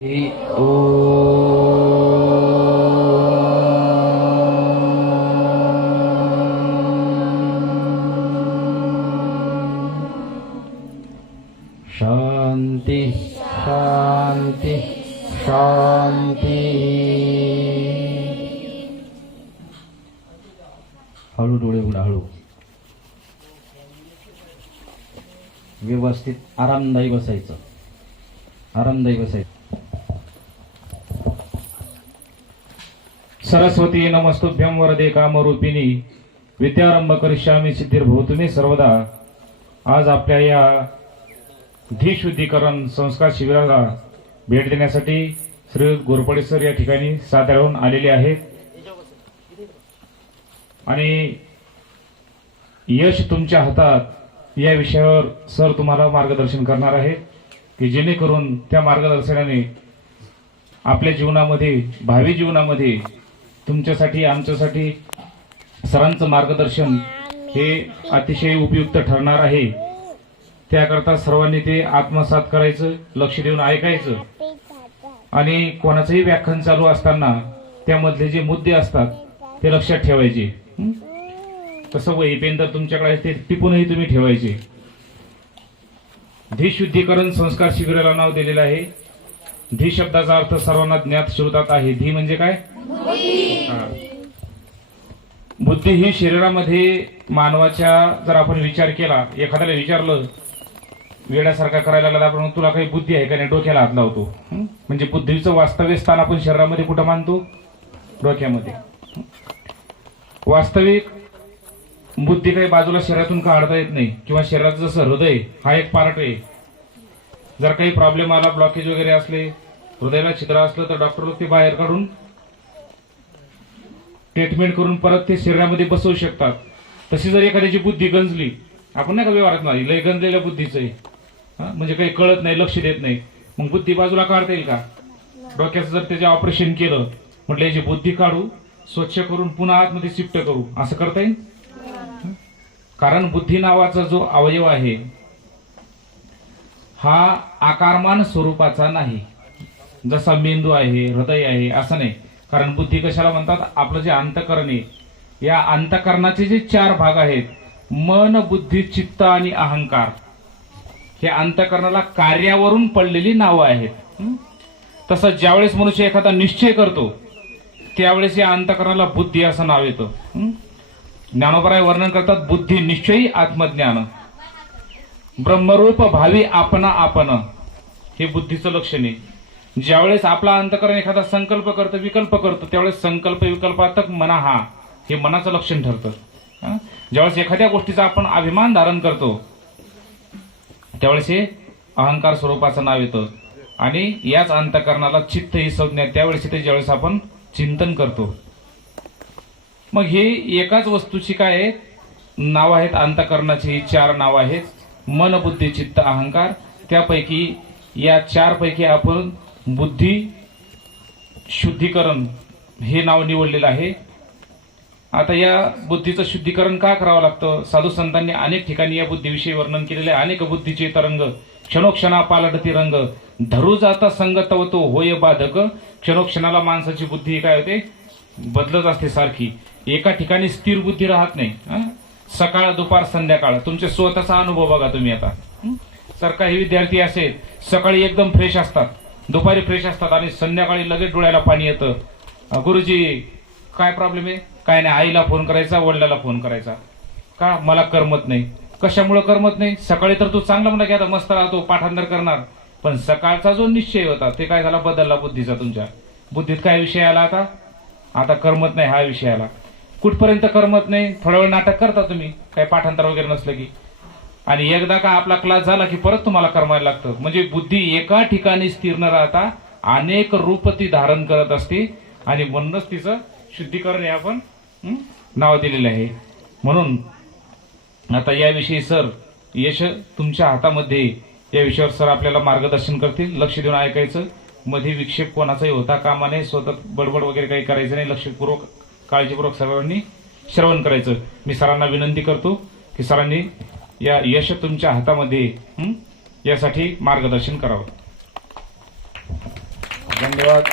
शांति शांति शांति। हळू डोळे उघडा, हळू, व्यवस्थित आरामदायी बसायचं, आरामदायी बसायचं। सरस्वती नमस्तुभ्यं वरदे कामरूपिणी विद्यारंभ करिष्यामि सिद्धिर्भवतु मे सर्वदा। आज आपल्या या धीशुद्धीकरण संस्कार शिबिराला भेट देण्यासाठी श्री गोरपडे सर या ठिकाणी साताऱ्याहून आलेले आहेत आणि यश तुमच्या हातात या विषयावर सर तुम्हाला मार्गदर्शन करणार आहेत की जेणेकरून त्या मार्गदर्शनाने आपल्या जीवनामध्ये, भावी जीवनामध्ये तुमच्यासाठी, आमच्यासाठी सरांचं मार्गदर्शन हे अतिशय उपयुक्त ठरणार आहे। त्याकरता सर्वांनी ते आत्मसात करायचं, लक्ष देऊन ऐकायचं आणि कोणाचंही व्याख्यान चालू असताना त्यामधले जे मुद्दे असतात ते लक्षात ठेवायचे। तसं वही पेन तर तुमच्याकडे ते टिपूनही तुम्ही ठेवायचे। धीशुद्धीकरण संस्कार शिबिराला नाव दिलेलं आहे। धी शब्दाचा अर्थ सर्वांना ज्ञात श्रोतात आहे। धी म्हणजे काय? बुद्धी ही शरीरामध्ये मानवाच्या, जर आपण विचार केला, एखाद्याला विचारलं वेड्यासारखा करायला लागला, आपण तुला काही बुद्धी आहे का नाही, डोक्याला हात लावतो। म्हणजे बुद्धीचं वास्तविक स्थान आपण शरीरामध्ये कुठं मानतो? डोक्यामध्ये। वास्तविक बुद्धी काही बाजूला शरीरातून काढता येत नाही, किंवा शरीराचं जसं हृदय हा एक पार्ट आहे, जर काही प्रॉब्लेम आला, ब्लॉकेज वगैरे असले, हृदयाला छिद्र असलं तर डॉक्टर लोक ते बाहेर काढून ट्रीटमेंट करून परत ते शरीरामध्ये बसवू शकतात। तशी जर एखाद्याची बुद्धी गंजली, आपण नाही का व्यवहारात नाही लय गंजलेल्या बुद्धीचं आहे, म्हणजे काही कळत नाही, लक्ष देत नाही, मग बुद्धी बाजूला काढता येईल का? डोक्याचं जर त्याचे ऑपरेशन केलं, म्हटलं याची बुद्धी काढू, स्वच्छ करून पुन्हा आतमध्ये शिफ्ट करू, असं करता येईल? कारण बुद्धी नावाचा जो अवयव आहे हा आकारमान स्वरूपाचा नाही, जसा मेंदू आहे, हृदय आहे, असं नाही। कारण बुद्धी कशाला म्हणतात? आपलं जे अंतःकरण आहे, या अंतःकरणाचे जे 4 भाग आहेत, मन, बुद्धी, चित्त आणि अहंकार, हे अंतःकरणाला कार्यावरून पडलेली नावं आहेत। तसं ज्यावेळेस मनुष्य एखादा निश्चय करतो त्यावेळेस या अंतःकरणाला बुद्धी असं नाव येतं। ज्ञानोबराय वर्णन करतात, बुद्धी निश्चयी आत्मज्ञान, ब्रह्मरूप भावी आपणा आपण, हे बुद्धीचं लक्षण आहे। ज्यावेळेस आपला अंतःकरण एखादा संकल्प करतं, विकल्प करतो, त्यावेळेस संकल्प विकल्पातक मना हा, हे मनाचं लक्षण ठरतं। ज्यावेळेस एखाद्या गोष्टीचा आपण अभिमान धारण करतो त्यावेळेस हे अहंकार स्वरूपाचं नाव येतं आणि याच अंतःकरणाला चित्त ही संज्ञा, त्यावेळेस ते ज्यावेळेस आपण चिंतन करतो। मग हे एकाच वस्तूची काय नाव आहेत? अंतःकरणाची ही 4 नाव आहेत, मन, बुद्धी, चित्त, अहंकार। त्यापैकी या 4 पैकी आपण बुद्धी शुद्धीकरण हे नाव निवडलेलं आहे। आता या बुद्धीचं शुद्धीकरण का करावं लागतं? साधू संतांनी अनेक ठिकाणी या बुद्धीविषयी वर्णन केलेले आहे। अनेक बुद्धीचे तरंग क्षणोक्षणा पालटती रंग, धरू जाता संगतवतो होय बाधक। क्षणोक्षणाला माणसाची बुद्धी काय होते? बदलत असते सारखी, एका ठिकाणी स्थिर बुद्धी राहत नाही। सकाळ, दुपार, संध्याकाळ, तुमचे स्वतःचा अनुभव बघा तुम्ही। आता जर काही विद्यार्थी असेल, सकाळी एकदम फ्रेश असतात, दुपारी फ्रेश असतात आणि संध्याकाळी लगेच डोळ्याला पाणी येतं, गुरुजी काय प्रॉब्लेम आहे? काय नाही, आईला फोन करायचा, वडिलाला फोन करायचा, का मला करमत नाही। कशामुळे करमत नाही? सकाळी तर तू चांगला म्हणा की आता मस्त राहतो, पाठांतर करणार, पण सकाळचा जो निश्चय होता ते काय झाला? बदलला बुद्धीचा। तुमच्या बुद्धीत काय विषय आला? आता करमत नाही हा विषय आला। कुठपर्यंत करमत नाही? थोडा वेळ नाटक करता तुम्ही, काही पाठांतर वगैरे नसलं की, आणि एकदा का आपला क्लास झाला की परत तुम्हाला करमायला लागतं। म्हणजे बुद्धी एका ठिकाणी स्थिर न राहता अनेक रूप ती धारण करत असते आणि म्हणूनच तिचं शुद्धीकरण हे आपण नाव दिलेलं आहे। म्हणून आता याविषयी सर, यश तुमच्या हातामध्ये, या विषयावर सर आपल्याला मार्गदर्शन करतील। लक्ष देऊन ऐकायचं, मध्ये विक्षेप कोणाचाही होता कामा नये, स्वतः बडबड वगैरे काही करायचं नाही, लक्षपूर्वक काळजीपूर्वक सर्वांनी श्रवण करायचं। मी सरांना विनंती करतो की सरांनी या यश तुमच्या हातामध्ये यासाठी मार्गदर्शन करावं। धन्यवाद.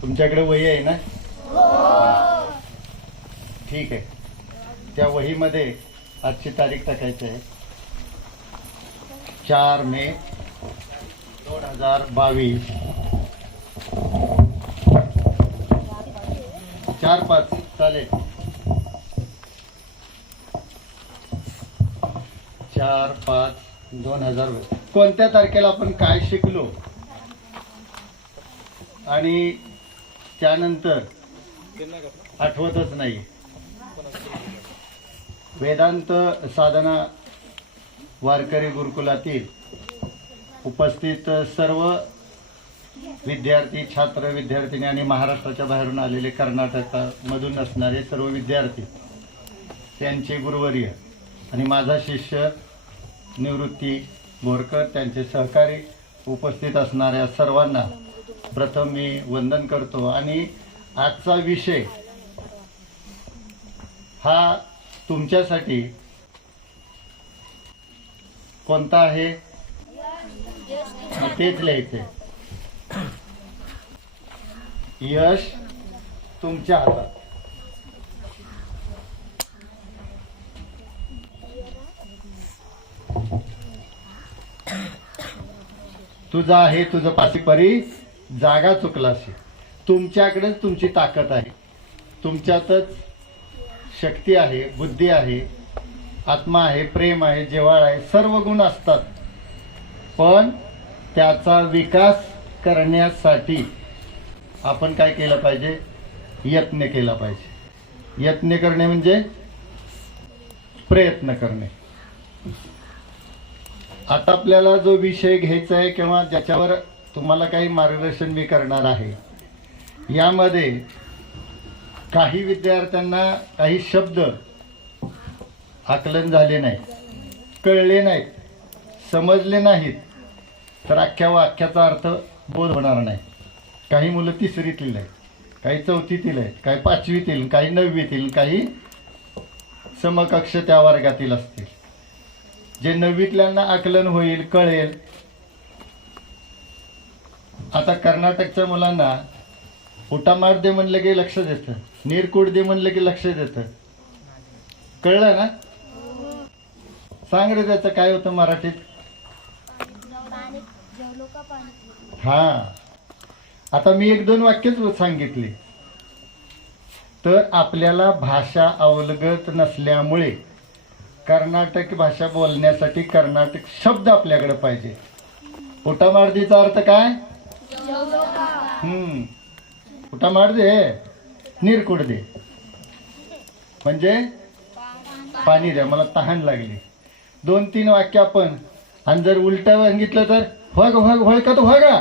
तुमच्याकडे वही आहे ना? ठीक आहे. त्या वहीमध्ये आजची तारीख टाकायची आहे 4 मे 2022. 4-5 चालेल. 4-5-2022. कोणत्या तारखेला आपण काय शिकलो आणि त्यानंतर आठवतच नाही. वेदांत साधना वारकरी गुरुकुलातील उपस्थित सर्व विद्यार्थी, छात्र, विद्यार्थिनी आणि महाराष्ट्राच्या बाहेरून आलेले, कर्नाटकामधून असणारे सर्व विद्यार्थी, त्यांचे गुरुवर्य आणि माझा शिष्य निवृत्ती बोरकर, त्यांचे सहकारी, उपस्थित असणाऱ्या सर्वांना प्रथम मी वंदन करतो. आणि आजचा विषय हा तुमच्यासाठी कोणता आहे तेच लिहायचे. यश तुमच्या हातात. तुझा आहे तुझं पासी परी जागा चुकलाशी. तुमच्याकडेच तुमची ताकद आहे, तुमच्यातच शक्ती आहे, बुद्धी आहे, आत्मा आहे, प्रेम आहे, जिव्हाळ आहे, सर्व गुण असतात. पण त्याचा विकास करण्यासाठी आपण काय केलं पाहिजे? यत्न केला पाहिजे. यत्न करणे म्हणजे प्रयत्न करणे. आता आपल्याला जो विषय घ्यायचा आहे किंवा ज्याच्यावर तुम्हाला काही मार्गदर्शन मी करणार आहे, यामध्ये काही विद्यार्थ्यांना काही शब्द आकलन झाले नाही, कळले नाहीत, समजले नाहीत, तर अख्ख्या वाक्याचा अर्थ बोध होणार नाही. काही मुलं तिसरीतील आहेत, काही चौथीतील आहेत, काही पाचवीतील, काही नववीतील, काही समकक्ष त्या वर्गातील असतील. जे नववीतल्यांना आकलन होईल, कळेल. आता कर्नाटकच्या मुलांना उटामार दे म्हणलं की लक्ष देतं, नीरकुड दे म्हणलं की लक्ष देतं. कळलं ना? सांग रे त्याचं काय होतं मराठीत? हा. आता मी 1-2 वाक्यच सांगितली. तर आपल्याला भाषा अवलगत नसल्यामुळे कर्नाटक भाषा बोलण्यासाठी कर्नाटक शब्द आपल्याकडे पाहिजे. उटामार्दीचा अर्थ काय? उटामार दे, नीरकुड दे म्हणजे पाणी द्या, मला तहान लागली. 2-3 वाक्य आपण. आणि जर उलट सांगितलं तर व्हग व्हग व्हळ का तो व्हगा.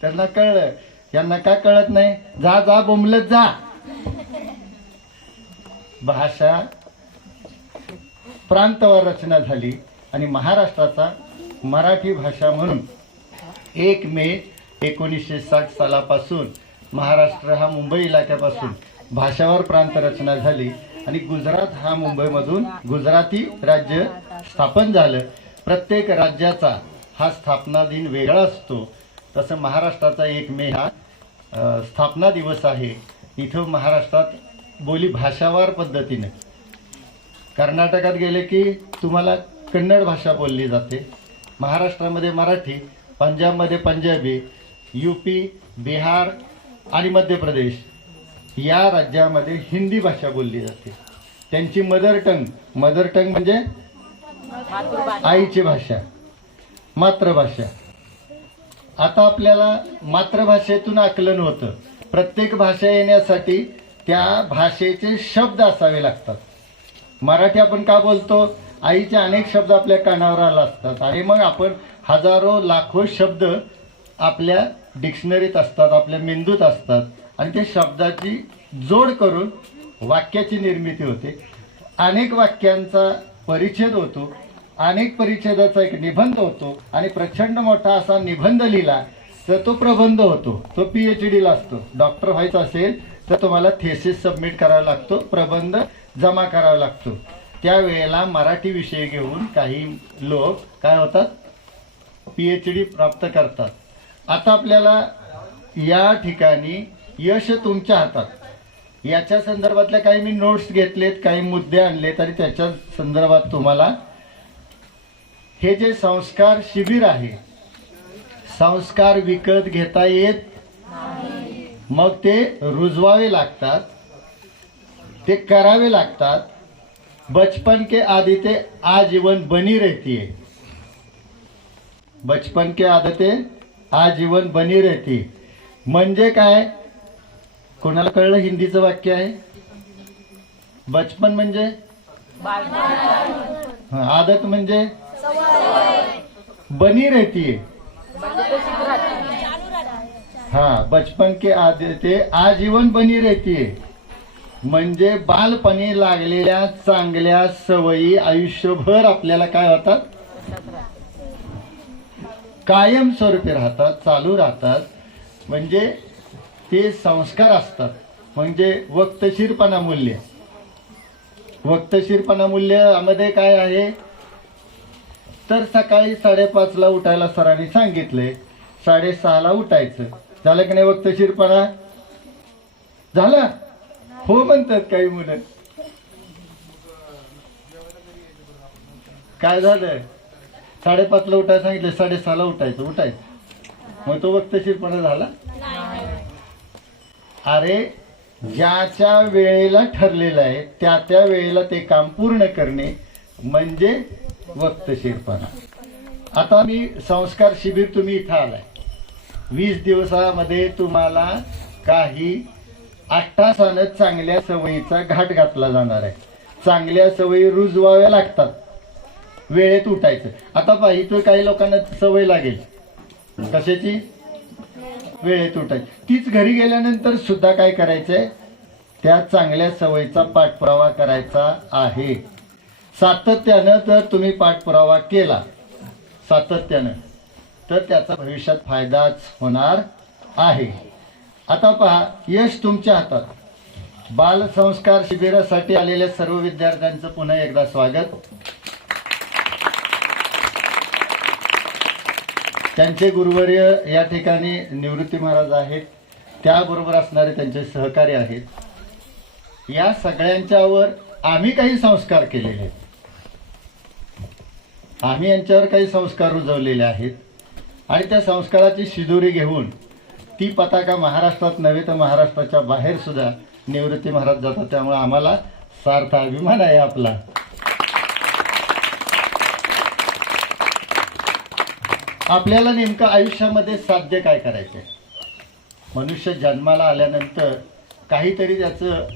त्यांना कळलं. यांना का कळत नाही? जा जा बोंबलत जा. भाषा प्रांतवर रचना झाली आणि महाराष्ट्राचा मराठी भाषा म्हणून 1 मे 1960 सालापासून महाराष्ट्र हा मुंबई इलाक्यापासून भाषावर प्रांत रचना झाली आणि गुजरात हा मुंबईमधून गुजराती राज्य स्थापन झालं. प्रत्येक राज्याचा हा स्थापना दिन वेगळा असतो. तसं महाराष्ट्राचा 1 मे हा स्थापना दिवस आहे. इथं महाराष्ट्रात बोली भाषावार पद्धतीने. कर्नाटकात गेले की तुम्हाला कन्नड भाषा बोलली जाते, महाराष्ट्रामध्ये मराठी, पंजाबमध्ये पंजाबी, यूपी, बिहार आणि मध्य प्रदेश या राज्यामध्ये हिंदी भाषा बोलली जाते. त्यांची मदर टंग म्हणजे आईची भाषा, मातृभाषा. आता आपल्याला मातृभाषेतून आकलन होतं. प्रत्येक भाषा येण्यासाठी त्या भाषेचे शब्द असावे लागतात. मराठी आपण का बोलतो? आईचे अनेक शब्द आपल्या कानावर आला असतात आणि मग आपण हजारो लाखो शब्द आपल्या डिक्शनरीत असतात, आपल्या मेंदूत असतात आणि ते शब्दाची जोड करून वाक्याची निर्मिती होते. अनेक वाक्यांचा परिच्छेद होतो, अनेक परिच्छेदाचा एक निबंध होतो आणि प्रचंड मोठा असा निबंध लिहिला तर तो प्रबंध होतो, तो PhD ला असतो. डॉक्टर व्हायचं असेल तर तुम्हाला थेसिस सबमिट करावा लागतो, प्रबंध जमा करावा लागतो. त्यावेळेला मराठी विषय घेऊन काही लोक काय होतात, PhD प्राप्त करतात. आता आपल्याला या ठिकाणी यश तुमच्या हातात. याच्या संदर्भातल्या काही मी नोट्स घेतलेत, काही मुद्दे आणलेत आणि त्याच्या संदर्भात तुम्हाला हे जे संस्कार शिबिर आहे, संस्कार विकत घेता येत, मग ते रुजवावे लागतात, ते करावे लागतात. बचपन के आदतें आजीवन बनी रहती है, बचपन के आदतें आजीवन बनी रहती. म्हणजे काय, कोणाला कळलं हिंदीचं वाक्य आहे? बचपन म्हणजे आदत म्हणजे बनी रहती है. हाँ, बचपन के आदतें आजीवन बनी रहती है. म्हणजे बालपणी लागलेल्या चांगल्या सवयी आयुष्यभर आपल्याला काय होतात, कायमस्वरूपी राहतात, चालू राहतात. म्हणजे ते संस्कार असतात. म्हणजे वक्तशीरपणा मूल्य, वक्तशीरपणा मूल्यामध्ये काय आहे तर सकाळी 5:30ला उठायला सरांनी सांगितले, 6:30ला उठायचं. झालं की नाही वक्तशीरपणा? झाला? हो म्हणतात काही मुलं. काय झालं, 5:30ला उठायला सांगितलं, 6:30ला उठायचं. मग तो वक्तशीरपणा झाला? अरे, ज्याच्या वेळेला ठरलेलं आहे त्या त्या वेळेला ते काम पूर्ण करणे म्हणजे वक्तशीरपणा. आता मी संस्कार शिबिर, तुम्ही इथं आलाय, 20 दिवसामध्ये तुम्हाला काही 8 तासानं चांगल्या सवयीचा घाट घातला जाणार आहे. चांगल्या सवयी रुजवाव्या लागतात, वेळेत उठायचं. आता पाहिजे काही लोकांना सवय लागेल कशाची, वेळेत उठायची. तीच घरी गेल्यानंतर सुद्धा काय करायचंय, त्या चांगल्या सवयीचा पाठपुरावा करायचा आहे. सातत्यानं जर तुम्ही पाठपुरावा केला, सातत्यानं, तर त्याचा भविष्यात फायदाच होणार आहे. आता पहा, यश तुमच्या हातात. बाल संस्कार शिबिरासाठी आलेल्या सर्व विद्यार्थ्यांचं पुन्हा एकदा स्वागत. त्यांचे गुरुवर्य या ठिकाणी निवृत्ती महाराज आहेत, त्याबरोबर असणारे त्यांचे सहकारी आहेत. या सगळ्यांच्यावर आम्ही काही संस्कार केलेले आहेत, आम्ही यांच्यावर काही संस्कार रुजवलेले आहेत आणि त्या संस्काराची शिदोरी घेऊन ती पताका महाराष्ट्रात नव्हे तर महाराष्ट्राच्या बाहेर सुद्धा निवृत्ती महाराज जातात. त्यामुळे आम्हाला सार्थ अभिमान आहे आपला. आपल्याला नेमकं आयुष्यामध्ये साध्य काय करायचंय? मनुष्य जन्माला आल्यानंतर काहीतरी त्याचं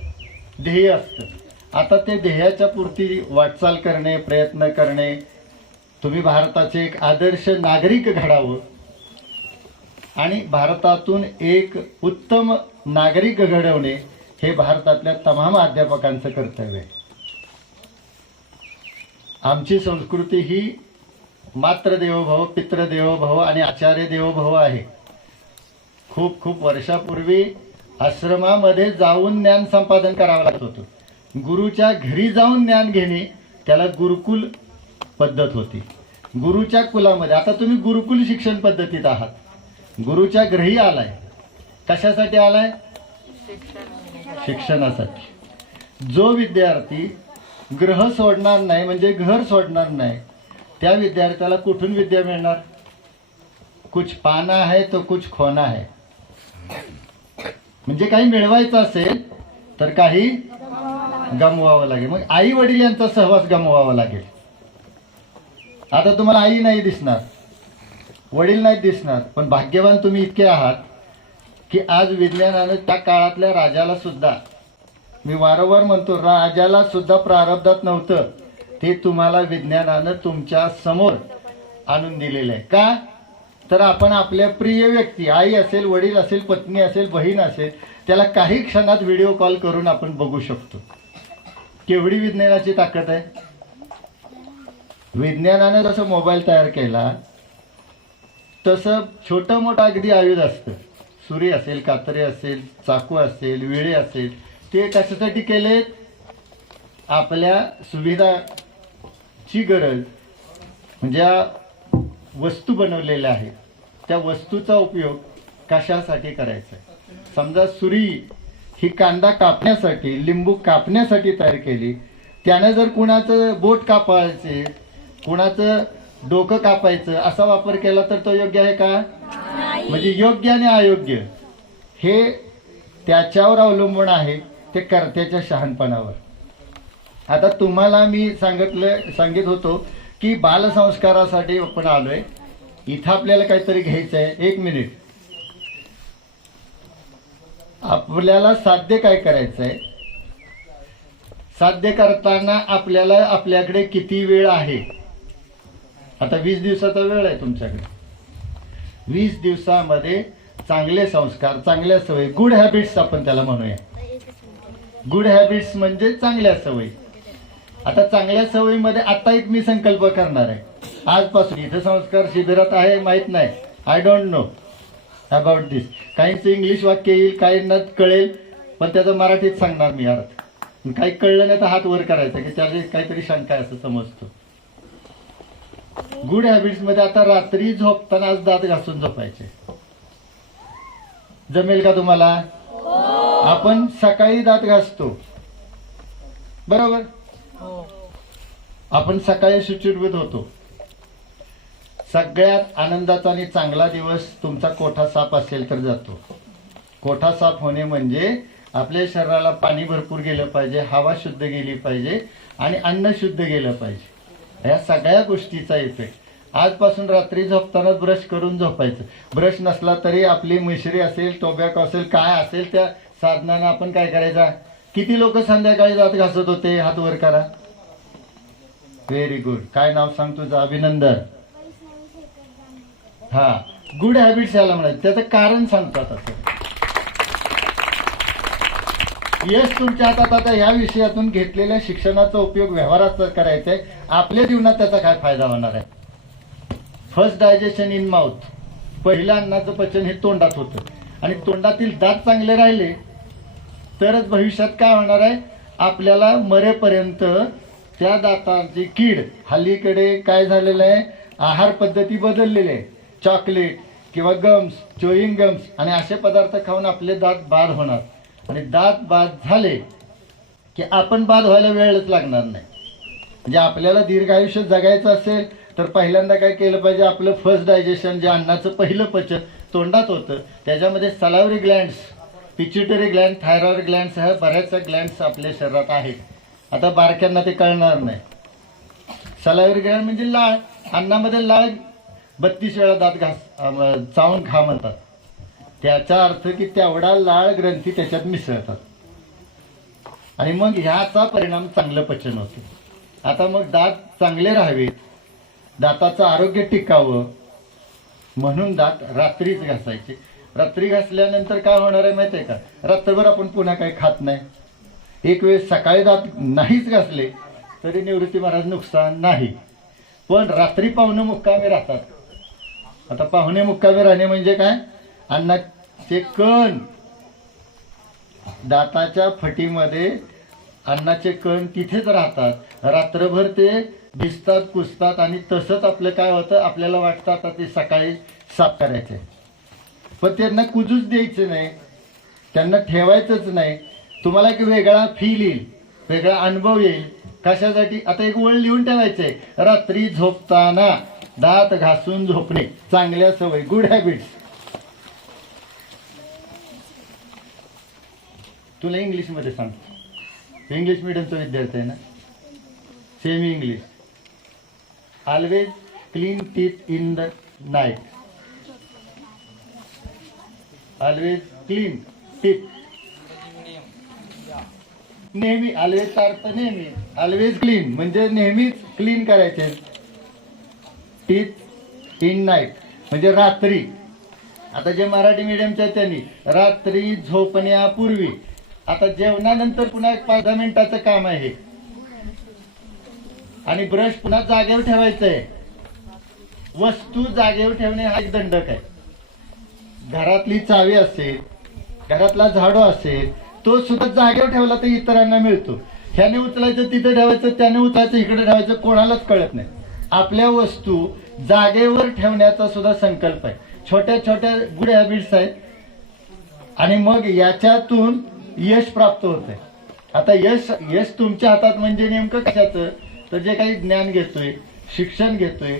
ध्येय असतं. आता ते ध्येयाच्या पूर्ती वाटचाल करणे, प्रयत्न करणे. तुम्ही भारताचे एक आदर्श नागरिक घडावं आणि भारतातून एक उत्तम नागरिक घडवणे हे भारतातल्या तमाम अध्यापकांचं कर्तव्य आहे. आमची संस्कृती ही मातृदेवोभव, पितृदेवोभव आणि आचार्य देवोभव आहे. खूप खूप वर्षापूर्वी आश्रमामध्ये जाऊन ज्ञान संपादन करावं लागत होतं. गुरुच्या घरी जाऊन ज्ञान घेणे त्याला गुरुकुल पद्धत होती. गुरुच्या कुलामध्ये, आता तुम्ही गुरुकुल शिक्षण पद्धतीत आहात. गुरुच्या घरी आलाय, कशासाठी आलाय? शिक्षणासाठी. जो विद्यार्थी ग्रह सोडणार नाही, म्हणजे घर सोडणार नाही, त्या विद्यार्थ्याला कुठून विद्या मिळणार? कुछ पाना है तो कुछ खोना है. म्हणजे काही मिळवायचं असेल तर काही गमवावं लागेल. मग आई वडील यांचा सहवास गमवावा लागेल. आता तुम्हाला आई नाही दिसणार, वडील नाही दिसणार, पण भाग्यवान तुम्ही इतके आहात की आज विज्ञानानं त्या काळातल्या राजाला सुद्धा, मी वारंवार म्हणतो, राजाला सुद्धा प्रारब्धात नव्हतं ते तुम्हाला विज्ञानानं तुमच्या समोर आणून दिलेलं आहे. का तर आपण आपल्या प्रिय व्यक्ती, आई असेल, वडील असेल, पत्नी असेल, बहीण असेल, त्याला काही क्षणात व्हिडिओ कॉल करून आपण बघू शकतो. केवढी विज्ञानाची ताकद आहे. विज्ञानाने जसं मोबाईल तयार केला तसं छोटं मोठं अगदी आयुध असतं. सुरी असेल, कात्री असेल, चाकू असेल, विळे असेल, ते कशासाठी केले? आपल्या सुविधाची गरज म्हणजे ज्या वस्तू बनवलेल्या आहेत त्या वस्तूचा उपयोग कशासाठी करायचा. समजा सुरी ही कांदा कापण्यासाठी, लिंबू कापण्यासाठी तयार केली, त्यानं जर कुणाचं बोट कापायचे, कुणाचं डोकं कापायचं असा वापर केला तर तो योग्य आहे का? म्हणजे योग्य आणि अयोग्य हे त्याच्यावर अवलंबून आहे, ते कर्त्याच्या शहाणपणावर. आता तुम्हाला मी सांगित होतो की बालसंस्कारासाठी आपण आलोय. इथं आपल्याला काहीतरी घ्यायचं आहे. 1 मिनिट. आपल्याला साध्य काय करायचं आहे? साध्य करताना आपल्याला आपल्याकडे किती वेळ आहे? आता 20 दिवसाचा वेळ आहे तुमच्याकडे. 20 दिवसामध्ये चांगले संस्कार, चांगल्या सवयी, गुड हॅबिट्स आपण त्याला म्हणूया. गुड हॅबिट्स म्हणजे चांगल्या सवयी. आता चांगल्या सवयीमध्ये आता एक मी संकल्प करणार आहे आजपासून. इथं संस्कार शिबिरात आहे माहित नाही, I don't know about this. काहींचं इंग्लिश वाक्य येईल, काहींना कळेल, पण त्याचं मराठीत सांगणार मी अर्थ. काही कळलं नाही तर हात वर करायचा की त्याला काहीतरी शंका आहे असं समजतो. गुड हॅबिट्स मध्ये आता रात्री झोपताना आज दात घासून झोपायचे. जमेल का तुम्हाला? आपण सकाळी दात घासतो बरोबर. आपण सकाळी सुचिर्भूत होतो. सगळ्यात आनंदाचा आणि चांगला दिवस तुमचा कोठा साफ असेल तर जातो. कोठा साफ होणे म्हणजे आपल्या शरीराला पाणी भरपूर गेलं पाहिजे, हवा शुद्ध गेली पाहिजे आणि अन्न शुद्ध गेलं पाहिजे. या सगळ्या गोष्टीचा इफेक्ट. आजपासून रात्री झोपताना ब्रश करून झोपायचं. ब्रश नसला तरी आपली मिश्री असेल, टोबॅको असेल, काय असेल त्या साधनानं आपण काय करायचा. किती लोक संध्याकाळी दात घासत होते? हात वर करा. Very good. काय नाव सांग तुझं? अभिनंदन. हा, गुड हॅबिट्स याला म्हणायचं. त्याचं कारण सांगतात असं. यश तुमच्या हातात. आता ह्या विषयातून घेतलेल्या शिक्षणाचा उपयोग व्यवहारात करायचा आहे. आपल्या जीवनात त्याचा काय फायदा होणार आहे? First digestion in mouth. पहिलं अन्नाचं पचन हे तोंडात होतं आणि तोंडातील दात चांगले राहिले तरच भविष्यात काय होणार आहे. आपल्याला मरेपर्यंत त्या दातांची कीड. हल्लीकडे काय झालेलं आहे, आहार पद्धती बदललेली आहे. चॉकलेट किंवा गम्स, चोईंग गम्स आणि असे पदार्थ खाऊन आपले दात बाद होणार. आणि दात बाद झाले की आपण बाद व्हायला वेळच लागणार नाही. म्हणजे आपल्याला दीर्घ आयुष्य जगायचं असेल तर पहिल्यांदा काय केलं पाहिजे? आपलं फर्स्ट डायजेशन, जे अन्नाचं पहिलं पचन तोंडात होतं, त्याच्यामध्ये सलावरी glands, pituitary Gland, thyroid glands ह्या बऱ्याचशा ग्लँड्स आपल्या शरीरात आहेत. आता बारक्यांना ते कळणार नाही. सलावरी ग्लँड म्हणजे लाळ. अन्नामध्ये लाळ 32 वेळा दात चावून खा म्हणतात. त्याचा अर्थ की तेवढा लाळ ग्रंथी त्याच्यात मिसळतात आणि मग ह्याचा परिणाम चांगलं पचन होते. आता मग दात चांगले राहावेत, दाताचं आरोग्य टिकावं म्हणून दात रात्रीच घासायचे. रात्री घासल्यानंतर काय होणार आहे माहिती आहे का? रात्रभर आपण पुन्हा काही खात नाही. एक वेळ सकाळी दात नाहीच घासले तरी निवृत्ती महाराज नुकसान नाही. पण रात्री पाहुणे मुक्कामी राहतात. आता पाहुणे मुक्कामी राहणे म्हणजे काय? अन्नाचे कण दाताच्या फटीमध्ये, अन्नाचे कण तिथेच राहतात. रात्रभर ते भिजतात, कुसतात आणि तसंच आपलं काय होतं, आपल्याला वाटतं आता ते सकाळी साफ करायचे. पण त्यांना कुजूच द्यायचं नाही, त्यांना ठेवायचंच नाही. तुम्हाला एक वेगळा फील येईल, वेगळा अनुभव येईल. कशासाठी? आता एक वळ लिहून ठेवायचंय. रात्री झोपताना दात घासून झोपणे, चांगल्या सवय, गुड हॅबिट्स. तुला इंग्लिश मध्ये सांगतो. इंग्लिश मिडियमचा विद्यार्थी आहे ना, semi English. Always clean teeth in the night. Always clean teeth. नेहमी. ऑलवेज अर्थ नेहमी. ऑलवेज क्लीन म्हणजे नेहमीच क्लीन करायचे. टीथ इन नाईट म्हणजे रात्री. आता जे मराठी मीडियमच्या त्यांनी रात्री झोपण्यापूर्वी. आता जेवणानंतर पुन्हा एक 5-10 मिनिटाचं काम आहे. आणि ब्रश पुन्हा जागेवर ठेवायचा आहे. वस्तू जागेवर ठेवणे हा एक दंडक आहे. घरातली चावी असेल, घरातला झाडू असेल, तो सुद्धा जागेवर ठेवला तर इतरांना मिळतो. ह्याने उचलायचं तिथे ठेवायचं, त्याने उचलायचं इकडे ठेवायचं, कोणालाच कळत नाही. आपल्या वस्तू जागेवर ठेवण्याचा सुद्धा संकल्प आहे. छोट्या छोट्या गुड हॅबिट्स आहेत आणि मग याच्यातून यश प्राप्त होतंय. आता यश तुमच्या हातात म्हणजे नेमकं कशाचं, तर जे काही ज्ञान घेतोय, शिक्षण घेतोय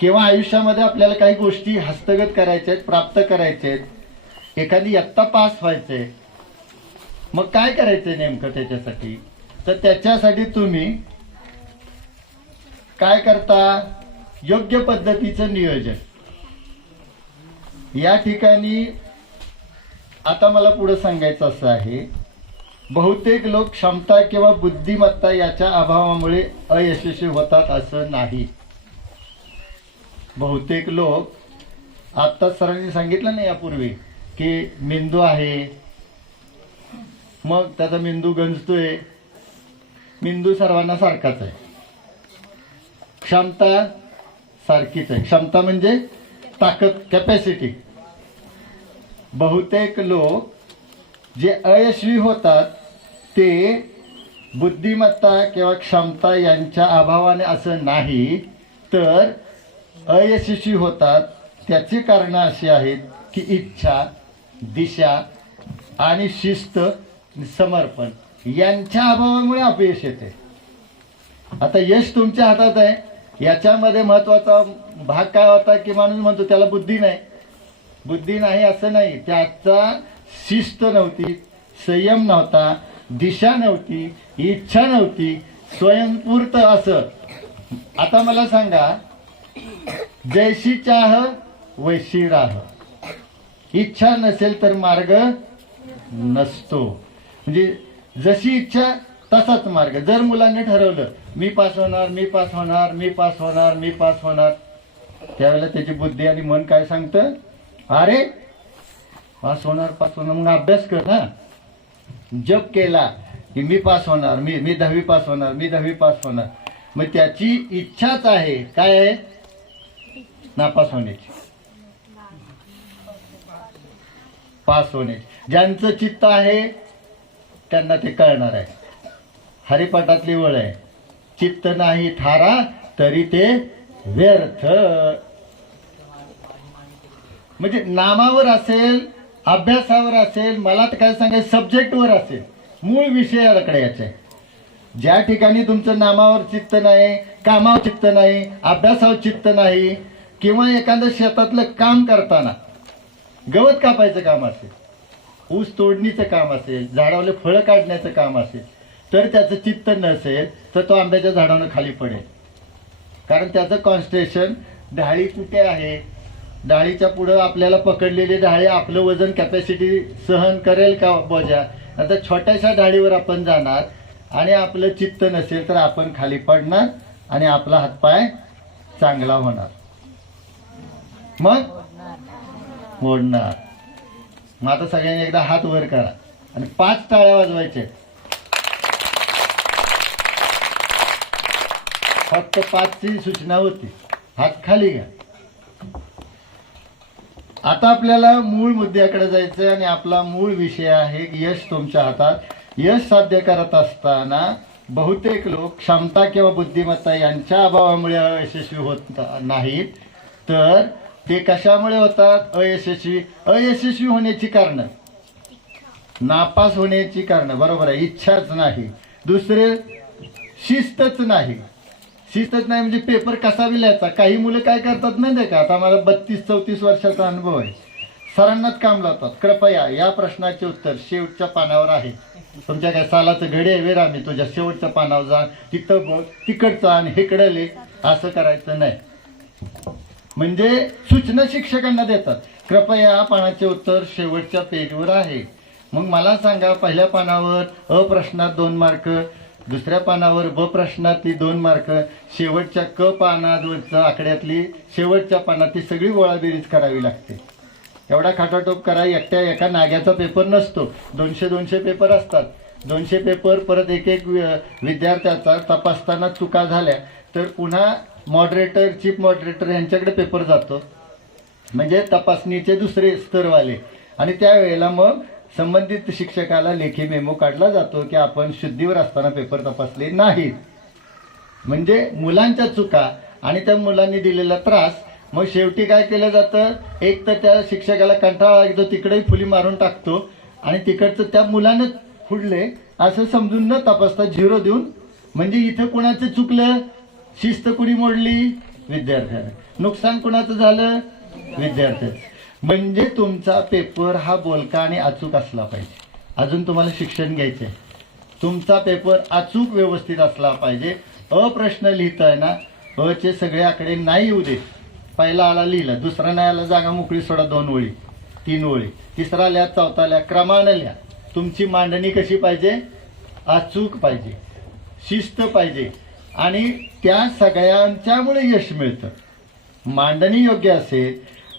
किंवा आयुष्यामध्ये आपल्याला काही गोष्टी हस्तगत करायच्या आहेत, प्राप्त करायच्या आहेत, एखादी इयत्ता पास व्हायचंय, मग काय करायचंय नेमकं त्याच्यासाठी, तर त्याच्यासाठी तुम्ही काय करता, योग्य पद्धतीचं नियोजन. या ठिकाणी आता मला पुढे सांगायचं असं आहे, बहुतेक लोक क्षमता किंवा बुद्धिमत्ता याच्या अभावामुळे अयशस्वी होतात असं नाही. बहुतेक लोक, आता सरांनी सांगितलं ना यापूर्वी की मेंदू आहे, मग त्याचा मेंदू गंजतोय. मेंदू सर्वांना सारखाच आहे, क्षमता सारखीच आहे. क्षमता म्हणजे ताकद, कॅपॅसिटी. बहुतेक लोक जे अयशस्वी होतात ते बुद्धिमत्ता किंवा क्षमता यांच्या अभावाने असं नाही, तर अयशस्वी होतात त्याची कारणं अशी आहेत की इच्छा, दिशा आणि शिस्त, समर्पण यांच्या अभावामुळे अपयश येते. आता यश तुमच्या हातात आहे, याच्यामध्ये महत्वाचा भाग काय होता की माणूस म्हणतो त्याला बुद्धी नाही. बुद्धी नाही असं नाही, त्याचा शिस्त नव्हती, संयम नव्हता, दिशा नव्हती, इच्छा नव्हती, स्वयंस्फूर्त असं. आता मला सांगा, जैशी चाह वैशी राह. इच्छा नसेल तर मार्ग नसतो. म्हणजे जशी इच्छा तसाच मार्ग. जर मुलांनी ठरवलं मी पास होणार, मी पास होणार, मी पास होणार, मी पास होणार, त्यावेळेला त्याची बुद्धी आणि मन काय सांगतं, अरे पास होणार, पास होणार, मग अभ्यास कर ना. जप केला की मी पास होणार, मी 10वी पास होणार, मी 10वी पास होणार, मग त्याची इच्छाच आहे काय आहे, नापास होण्याची, पास होण्याची. ज्यांचं चित्त आहे त्यांना ते कळणार आहे. हरिपाठातली वळ आहे, चित्त नाही थारा तरी ते व्यर्थ. म्हणजे नामावर असेल, अभ्यासावर असेल, मला तर काय सांगायचं, सब्जेक्टवर असेल, मूळ विषयाकडे यायचंय. ज्या ठिकाणी तुमचं नामावर चित्त नाही, कामावर चित्त नाही, अभ्यासावर चित्त नाही, किंवा एखादं शेतातलं काम करताना गवत कापायचं काम असेल, ऊस तोडणीचं काम असेल, झाडावले फळं काढण्याचं काम असेल, तर त्याचं चित्त नसेल तर तो आंब्याच्या झाडावरून खाली पडेल. कारण त्याचं कॉन्सन्ट्रेशन ढाळी कुठे आहे, डाळीच्या पुढं आपल्याला पकडलेली डाळी आपलं वजन कॅपॅसिटी सहन करेल का बोजा. आता छोट्याशा डाळीवर आपण जाणार आणि आपलं चित्त नसेल तर आपण खाली पडणार आणि आपला हातपाय चांगला होणार, मग मोडणार. मग आता सगळ्यांनी एकदा हात वर करा आणि 5 टाळ्या वाजवायचे. फक्त 5ची सूचना होती. हात खाली घ्या. आता आपल्याला मूळ मुद्द्याकडे जायचं आणि आपला मूळ विषय आहे यश तुमच्या हातात. यश साध्य करत असताना बहुतेक लोक क्षमता किंवा बुद्धिमत्ता यांच्या अभावामुळे अयशस्वी होत नाहीत, तर ते कशामुळे होतात अयशस्वी होण्याची कारण, नापास होण्याची कारण, बरोबर आहे, इच्छाच नाही. दुसरे शिस्तच नाही. शिस्तच नाही म्हणजे पेपर कसा बी लिहायचा. काही मुलं काय करतात माहिती आहे का, आता मला 32-34 वर्षाचा अनुभव आहे, सरांनाच काम लावतात, कृपया या प्रश्नाचे उत्तर शेवटच्या पानावर आहे, तुमच्या काय सालाचं घडे आहे वेर, आम्ही तुझ्या शेवटच्या पानावर जा, तिथं बघ, तिकडचं आणि हेकडं लिह, असं करायचं नाही. म्हणजे सूचना शिक्षकांना देतात, कृपया या पानाचे उत्तर शेवटच्या पेजवर आहे. मग मला सांगा, पहिल्या पानावर अ प्रश्नात 2 मार्क, दुसऱ्या पानावर ब प्रश्नातली 2 मार्क, शेवटच्या क पानावरच्या आकड्यातली शेवटच्या पानात ती सगळी गोळाबेरीज करावी लागते. एवढा खाटाटोप करा, एका नाग्याचा पेपर नसतो, 200-200 पेपर असतात 200 पेपर परत एक एक विद्यार्थ्याचा तपासताना चुका झाल्या तर पुन्हा मॉडरेटर, चीफ मॉडरेटर यांच्याकडे पेपर जातो, म्हणजे तपासणीचे दुसरे स्तरवाले, आणि त्यावेळेला मग संबंधित शिक्षकाला लेखी मेमो काढला जातो की आपण शुद्धीवर असताना पेपर तपासले नाहीत. म्हणजे मुलांच्या चुका आणि त्या मुलांनी दिलेला त्रास, मग शेवटी काय केलं जातं, एक तर त्या शिक्षकाला कंटाळा येतो, तिकडेही फुली मारून टाकतो, आणि तिकडचं त्या मुलानं खुडले असं समजून न तपासता 0 देऊन, म्हणजे इथं कुणाचं चुकलं, शिस्त कुणी मोडली, विद्यार्थ्यानं, नुकसान कुणाचं झालं, विद्यार्थ्याचं. म्हणजे तुमचा पेपर हा बोलका आणि अचूक असला पाहिजे. अजून तुम्हाला शिक्षण घ्यायचं आहे, तुमचा पेपर अचूक व्यवस्थित असला पाहिजे. प्रश्न लिहिताना चे सगळे आकडे नाही येऊ देत. पहिला आला लिहिलं, दुसरा नाही आला जागा मोकळी सोडा, 2 ओळी 3 ओळी, तिसरा लिहा, चौथा लिहा, क्रमानं लिहा. तुमची मांडणी कशी पाहिजे, अचूक पाहिजे, शिस्त पाहिजे, आणि त्या सगळ्यांच्यामुळे यश मिळतं. मांडणी योग्य असेल.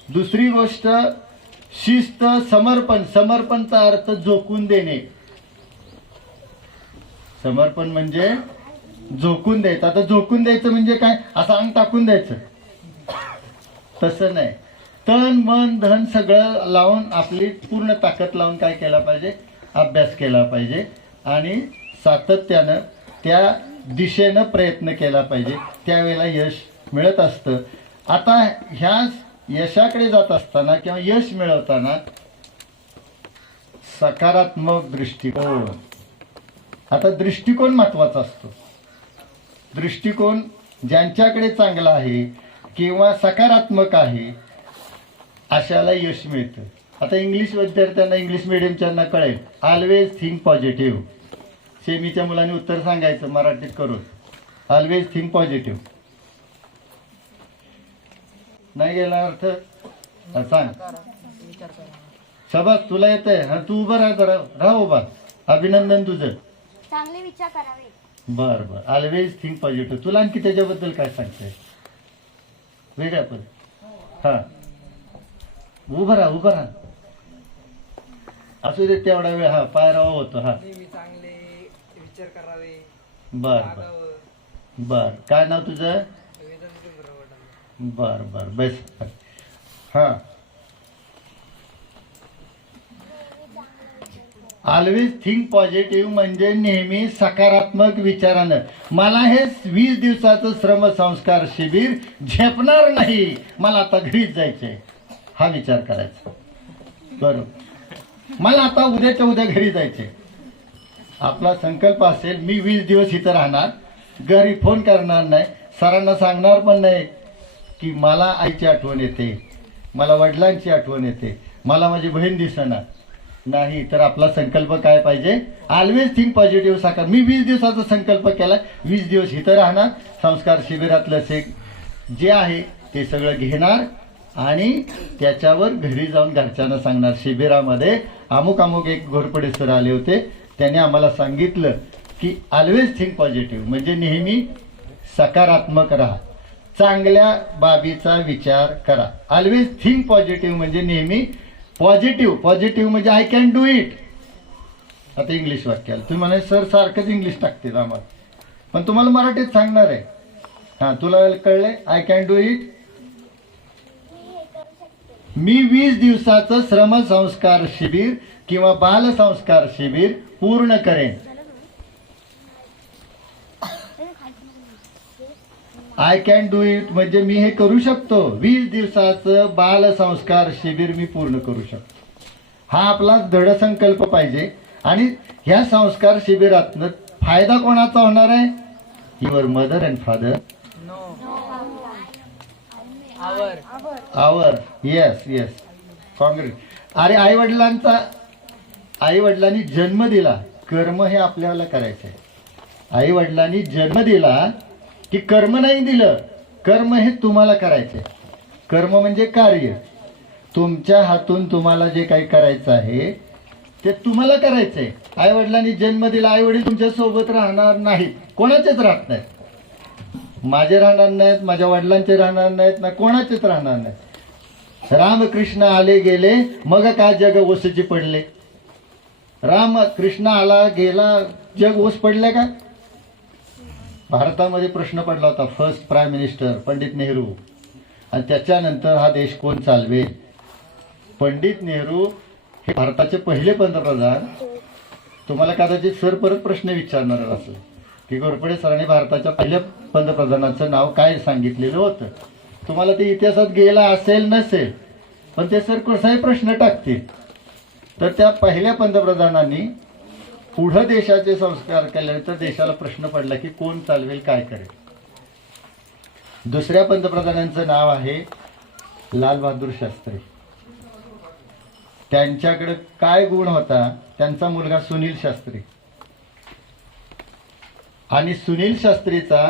दुसरी गोष्ट शिस्त, समर्पण. समर्पणचा अर्थ झोकून देणे. समर्पण म्हणजे झोकून द्यायचं. आता झोकून द्यायचं म्हणजे काय, असं अंग टाकून द्यायचं, तसं नाही. तन मन धन सगळं लावून, आपली पूर्ण ताकद लावून काय केला पाहिजे, अभ्यास केला पाहिजे, आणि सातत्यानं त्या दिशेनं प्रयत्न केला पाहिजे. त्यावेळेला यश मिळत असतं. आता ह्या यशाकडे जात असताना किंवा यश मिळवताना सकारात्मक दृष्टिकोन. आता दृष्टिकोन महत्वाचा असतो. दृष्टिकोन ज्यांच्याकडे चांगला आहे किंवा सकारात्मक आहे अशाला यश मिळतं. आता इंग्लिश विद्यार्थ्यांना, इंग्लिश मिडियमच्यांना कळेल, ऑलवेज थिंक पॉझिटिव्ह. सेमीच्या मुलांनी उत्तर सांगायचं मराठीत करून, ऑलवेज थिंक पॉझिटिव्ह. नाही गेला अर्थ, सांग. सबक तुला येतंय, हा तू उभं राहा, जरा राहा उभा. अभिनंदन तुझं. चांगले विचार करावे. बर बर, ऑलवेज थिंक पॉझिटिव्ह. तुला आणखी त्याच्याबद्दल काय सांगताय वेगळ्या पण? हा, उभं राहा, उभं राहा. असू दे तेवढा वेळ. हा, पायरावा होतो. हा, चांगले विचार करावे. बर बर बर. काय नाव तुझं? बर बर, बेस्ट. हा, ऑलवेज थिंक पॉझिटिव्ह म्हणजे नेहमी सकारात्मक विचारानं. मला हे 20 दिवसाचं श्रमसंस्कार शिबिर झेपणार नाही, मला आता घरीच जायचंय, हा विचार करायचा. बरोबर, मला आता उद्याच्या उद्या घरी जायचंय. आपला संकल्प असेल, मी 20 दिवस इथं राहणार, घरी फोन करणार नाही, सरांना सांगणार पण नाही की मला आईची आठवण येते, मला वडिलांची आठवण येते, मला माझी बहीण दिसणार नाही. तर आपला संकल्प काय पाहिजे, ऑलवेज थिंक पॉझिटिव्ह. साकार. मी 20 दिवसाचा संकल्प केला, 20 दिवस इथं राहणार, संस्कार शिबिरातलं जे आहे ते सगळं घेणार, आणि त्याच्यावर घरी जाऊन घरच्यांना सांगणार. शिबिरामध्ये अमुक अमुक एक घोरपडे सर आले होते, त्याने आम्हाला सांगितलं की ऑलवेज थिंक पॉझिटिव्ह म्हणजे नेहमी सकारात्मक राहा, चांगल्या बाबीचा विचार करा. ऑलवेज थिंक पॉझिटिव्ह म्हणजे नेहमी पॉझिटिव्ह. पॉझिटिव्ह म्हणजे आय कॅन डू इट. आता इंग्लिश वाक्याला तुम्ही म्हणाल सर सारखंच इंग्लिश टाकते आम्हाला, पण तुम्हाला मराठीत सांगणार आहे. हा, तुला कळले, आय कॅन डू इट. मी 20 दिवसाचं श्रमसंस्कार शिबिर किंवा बालसंस्कार शिबिर पूर्ण करेन. आय कॅन डू इट म्हणजे मी हे करू शकतो. 20 दिवसाचं बालसंस्कार शिबिर मी पूर्ण करू शकतो. हा आपला दृढ संकल्प पाहिजे. आणि ह्या संस्कार शिबिरातनं फायदा कोणाचा होणार आहे, your mother and father. Our. Yes yes, Congress. अरे आई वडिलांनी जन्म दिला, कर्म हे आपल्याला करायचं आहे. आई वडिलांनी जन्म दिला की कर्म नाही दिलं, कर्म हे तुम्हाला करायचंय. कर्म म्हणजे कार्य. तुमच्या हातून तुम्हाला जे काही करायचं आहे ते तुम्हाला करायचंय. आई वडिलांनी जन्म दिला, आई वडील तुमच्या सोबत राहणार नाहीत, कोणाचेच राहत नाहीत. माझे राहणार नाहीत, माझ्या वडिलांचे राहणार नाहीत, ना कोणाचेच राहणार नाहीत. रामकृष्ण आले गेले, मग काय जग ओसची पडले. राम कृष्ण आला गेला जग ओस पडले का? भारतामध्ये प्रश्न पडला होता, first prime minister Pandit Nehru, आणि त्याच्यानंतर हा देश कोण चालवेल? पंडित नेहरू हे भारताचे पहिले पंतप्रधान. तुम्हाला कदाचित सर परत प्रश्न विचारणार असेल की घोरपडे सरांनी भारताच्या पहिल्या पंतप्रधानाचं नाव काय सांगितलेलं होतं. तुम्हाला ते इतिहासात गेला असेल नसेल, पण ते सर कसाही प्रश्न टाकतील. तर त्या पहिल्या पंतप्रधानांनी पुढं देशाचे संस्कार केल्यानंतर देशाला प्रश्न पडला की कोण चालवेल, काय करेल. दुसऱ्या पंतप्रधानांचं नाव आहे लाल बहादूर शास्त्री. त्यांच्याकडे काय गुण होता? त्यांचा मुलगा सुनील शास्त्री. आणि सुनील शास्त्रीचा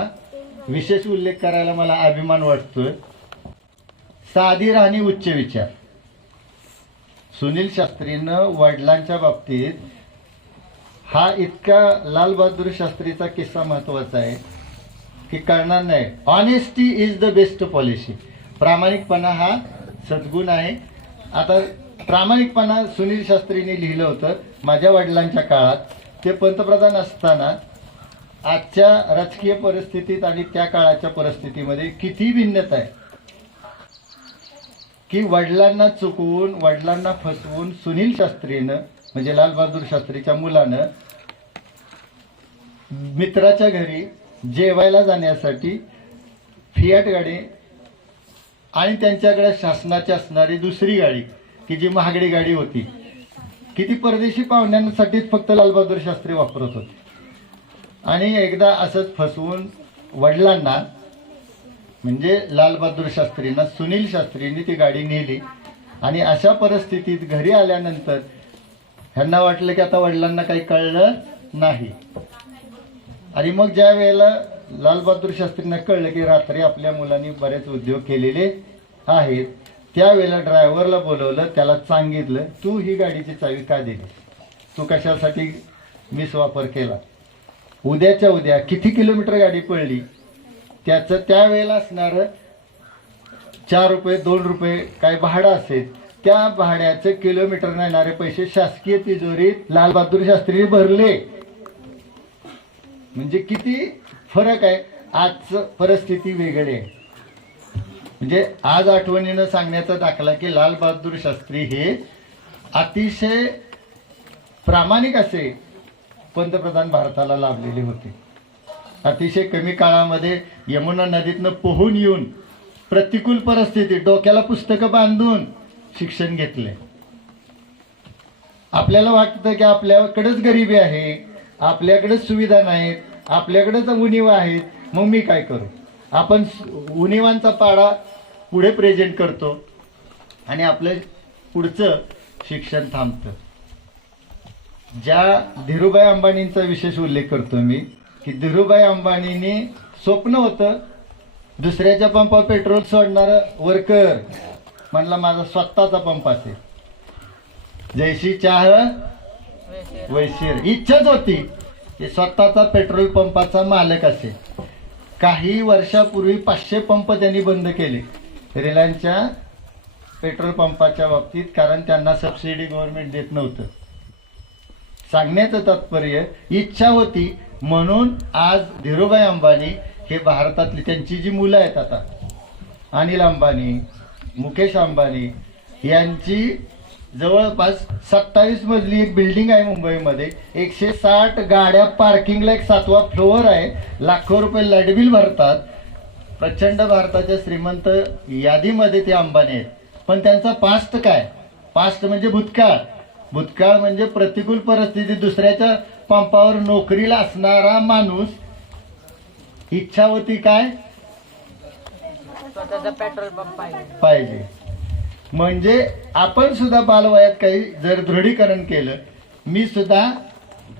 विशेष उल्लेख करायला मला अभिमान वाटतोय. साधी राहणी, उच्च विचार. सुनील शास्त्रीनं वडिलांच्या बाबतीत हा इतका लाल बहादूर शास्त्रीचा किस्सा महत्वाचा आहे की कळणार नाही. Honesty is the best policy. प्रामाणिकपणा हा सद्गुण आहे. आता प्रामाणिकपणा सुनील शास्त्रीने लिहिलं होतं माझ्या वडिलांच्या काळात. ते पंतप्रधान असताना आजच्या राजकीय परिस्थितीत आणि त्या काळाच्या परिस्थितीमध्ये किती भिन्नता आहे की वडिलांना चुकवून, वडिलांना फसवून सुनील शास्त्रीनं म्हणजे लाल बहादूर शास्त्रीच्या मुलानं मित्राच्या घरी जेवायला जाण्यासाठी फियाट गाडी आणि त्यांच्याकडे शासनाची असणारी दुसरी गाडी की जी महागडी गाडी होती, किती परदेशी पाहुण्यांसाठीच फक्त लाल बहादूर शास्त्री वापरत होते. आणि एकदा असंच फसवून वडिलांना म्हणजे लाल बहादूर शास्त्रींना सुनील शास्त्रींनी ती गाडी नेली. आणि अशा परिस्थितीत घरी आल्यानंतर ह्यांना वाटलं की आता वडिलांना काही कळलं नाही. आणि मग ज्या वेळेला लाल बहादूर शास्त्रींना कळलं की रात्री आपल्या मुलांनी बरेच उद्योग केलेले आहेत, त्यावेळेला ड्रायव्हरला बोलवलं, त्याला सांगितलं तू ही गाडीची चावी का दिली, तू कशासाठी मिसवापर केला. उद्याच्या उद्या किती किलोमीटर गाडी पडली त्याचं त्यावेळेला असणारं 4 रुपये 2 रुपये काय भाडं असेल, त्या भाड्याचे किलोमीटर येणारे पैसे शासकीय तिजोरीत लाल बहादूर शास्त्री भरले. म्हणजे किती फरक आहे. आज परिस्थिती वेगळी आहे. म्हणजे आज आठवणीनं सांगण्याचा दाखला की लाल बहादूर शास्त्री हे अतिशय प्रामाणिक असे पंतप्रधान भारताला लाभलेले होते. अतिशय कमी काळामध्ये यमुना नदीतनं पोहून येऊन प्रतिकूल परिस्थितीत डोक्याला पुस्तकं बांधून शिक्षण घेतले. आपल्याला वाटतं की आपल्याकडेच गरिबी आहे, आपल्याकडेच सुविधा नाहीत, आपल्याकडेच उणीवा आहेत, मग मी काय करू. आपण उणीवांचा पाडा पुढे प्रेझेंट करतो आणि आपलं पुढचं शिक्षण थांबतं. ज्या धीरूभाई अंबानींचा विशेष उल्लेख करतो मी की धीरूभाई अंबानींनी स्वप्न होतं दुसऱ्याच्या पंपावर पेट्रोल सोडणारं वर्कर म्हणला माझा स्वतःचा पंप असेल. जैशी चाह वैशीर. इच्छाच होती की स्वतःचा पेट्रोल पंपाचा मालक असेल. काही वर्षापूर्वी 500 पंप त्यांनी बंद केले रिलायन्सच्या पेट्रोल पंपाच्या बाबतीत, कारण त्यांना सबसिडी गव्हर्नमेंट देत नव्हतं. सांगण्याचं तात्पर्य इच्छा होती म्हणून आज धीरूभाई अंबानी हे भारतातली त्यांची जी मुलं आहेत आता अनिल अंबानी, मुकेश अंबानी यांची जवळपास 27 मजली एक बिल्डिंग आहे मुंबईमध्ये. 160 गाड्या पार्किंगला, एक 7वा फ्लोअर आहे. लाखो रुपये लाईट बिल भरतात. प्रचंड भारताच्या श्रीमंत यादीमध्ये ते अंबानी आहेत. पण त्यांचा पास्ट काय? पास्ट म्हणजे भूतकाळ. भूतकाळ म्हणजे प्रतिकूल परिस्थिती दुसऱ्याच्या पंपावर नोकरीला असणारा माणूस. इच्छा होती काय? स्वतःचा पेट्रोल पंप पाहिजे. म्हणजे आपण सुद्धा बालवयात काही जर दृढीकरण केलं, मी सुद्धा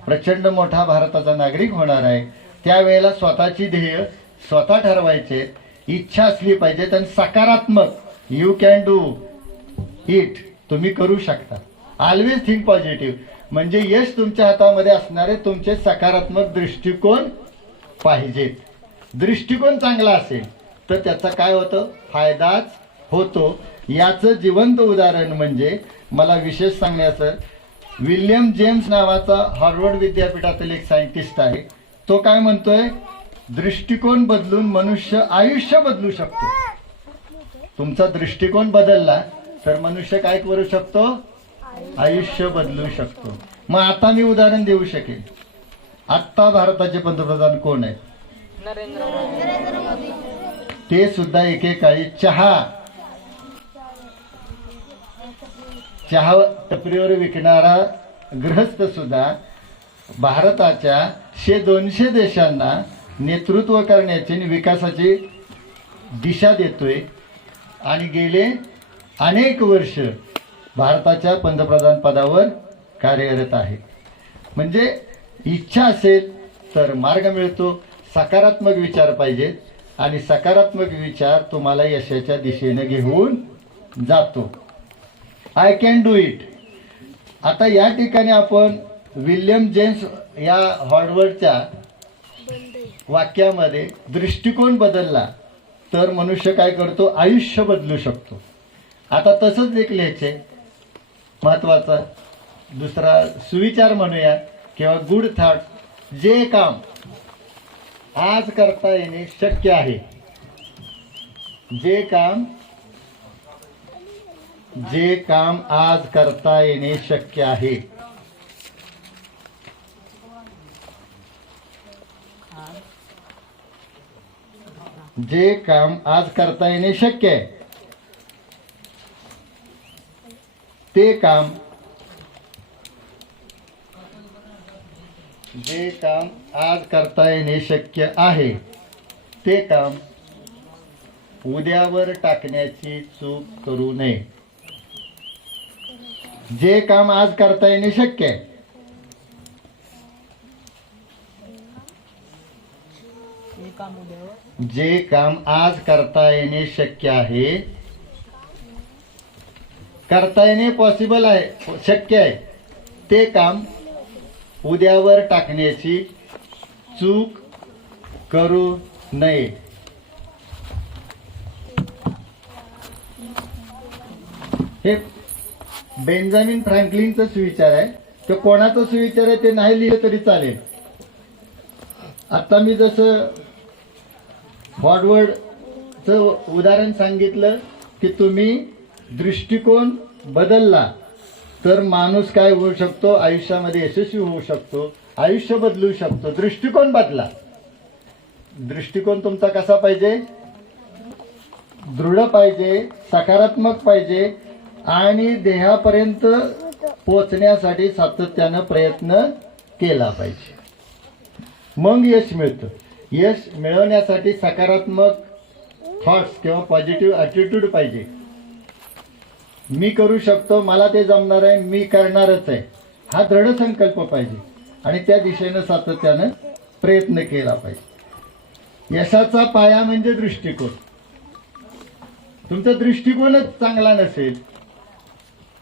प्रचंड मोठा भारताचा नागरिक होणार आहे, त्यावेळेला स्वतःची ध्येय स्वतः ठरवायचे. इच्छा असली पाहिजे आणि सकारात्मक. You can do it. तुम्ही करू शकता. Always think positive. म्हणजे यश तुमच्या हातामध्ये असणारे तुमचे सकारात्मक दृष्टिकोन पाहिजेत. दृष्टिकोन चांगला असेल तर त्याचा काय होतं? फायदाच होतो. याचं जिवंत उदाहरण म्हणजे मला विशेष सांगण्याचं विल्यम जेम्स नावाचा हार्वर्ड विद्यापीठातील एक सायंटिस्ट आहे. तो काय म्हणतोय, दृष्टिकोन बदलून मनुष्य आयुष्य बदलू शकतो. तुमचा दृष्टिकोन बदलला तर मनुष्य काय करू शकतो, आयुष्य बदलू शकतो. मग आता मी उदाहरण देऊ शकेन. आत्ता भारताचे पंतप्रधान कोण आहेत? नरेंद्र मोदी. ते सुद्धा एकेकाळी चहा टपरीवर विकणारा गृहस्थ सुद्धा भारताच्या 100-200 देशांना नेतृत्व करण्याची आणि विकासाची दिशा देतोय आणि गेले अनेक वर्ष भारताच्या पंतप्रधान पदावर कार्यरत आहे. म्हणजे इच्छा असेल तर मार्ग मिळतो. सकारात्मक विचार पाहिजेत आणि सकारात्मक विचार तुम्हाला यशाच्या दिशेने घेऊन जातो. I can do it. आता या ठिकाणी आपण विल्यम जेम्स या हार्वर्डच्या वाक्यामध्ये दृष्टिकोन बदलला तर मनुष्य काय करतो, आयुष्य बदलू शकतो. आता तसंच एक लिहायचे महत्वाचा दुसरा सुविचार म्हणूया किंवा गुड थॉट. जे काम आज करता येणे शक्य आहे, जे काम आज करता येणे शक्य आहे, जे काम आज करता येणे शक्य आहे ते काम, जे काम आज करता येणे शक्य आहे ते काम उद्यावर टाकण्याची चूक करू नये. जे काम आज करता येणे शक्य आहे, जे काम आज करता येणे शक्य आहे, करता येणे पॉसिबल आहे, शक्य आहे, ते काम उद्यावर टाकण्याची चूक करू नये. हे बेंजामिन फ्रँकलिनचा सुविचार आहे. तो कोणाचा सुविचार आहे ते नाही लिहिलं तरी चालेल. आता मी जसं हार्वर्डचं उदाहरण सांगितलं की तुम्ही दृष्टिकोन बदलला तर माणूस काय होऊ शकतो, आयुष्यामध्ये यशस्वी होऊ शकतो, आयुष्य बदलू शकतो. दृष्टिकोन बदला. दृष्टिकोन तुमचा कसा पाहिजे, दृढ पाहिजे, सकारात्मक पाहिजे आणि ध्येयापर्यंत पोहोचण्यासाठी सातत्यानं प्रयत्न केला पाहिजे. मग यश मिळतं. यश मिळवण्यासाठी सकारात्मक थॉट्स किंवा पॉझिटिव्ह ॲटिट्यूड पाहिजे. मी करू शकतो, मला ते जमणार आहे, मी करणारच आहे, हा दृढ संकल्प पाहिजे आणि त्या दिशेनं सातत्यानं प्रयत्न केला पाहिजे. यशाचा पाया म्हणजे दृष्टिकोन. तुमचा दृष्टिकोनच चांगला नसेल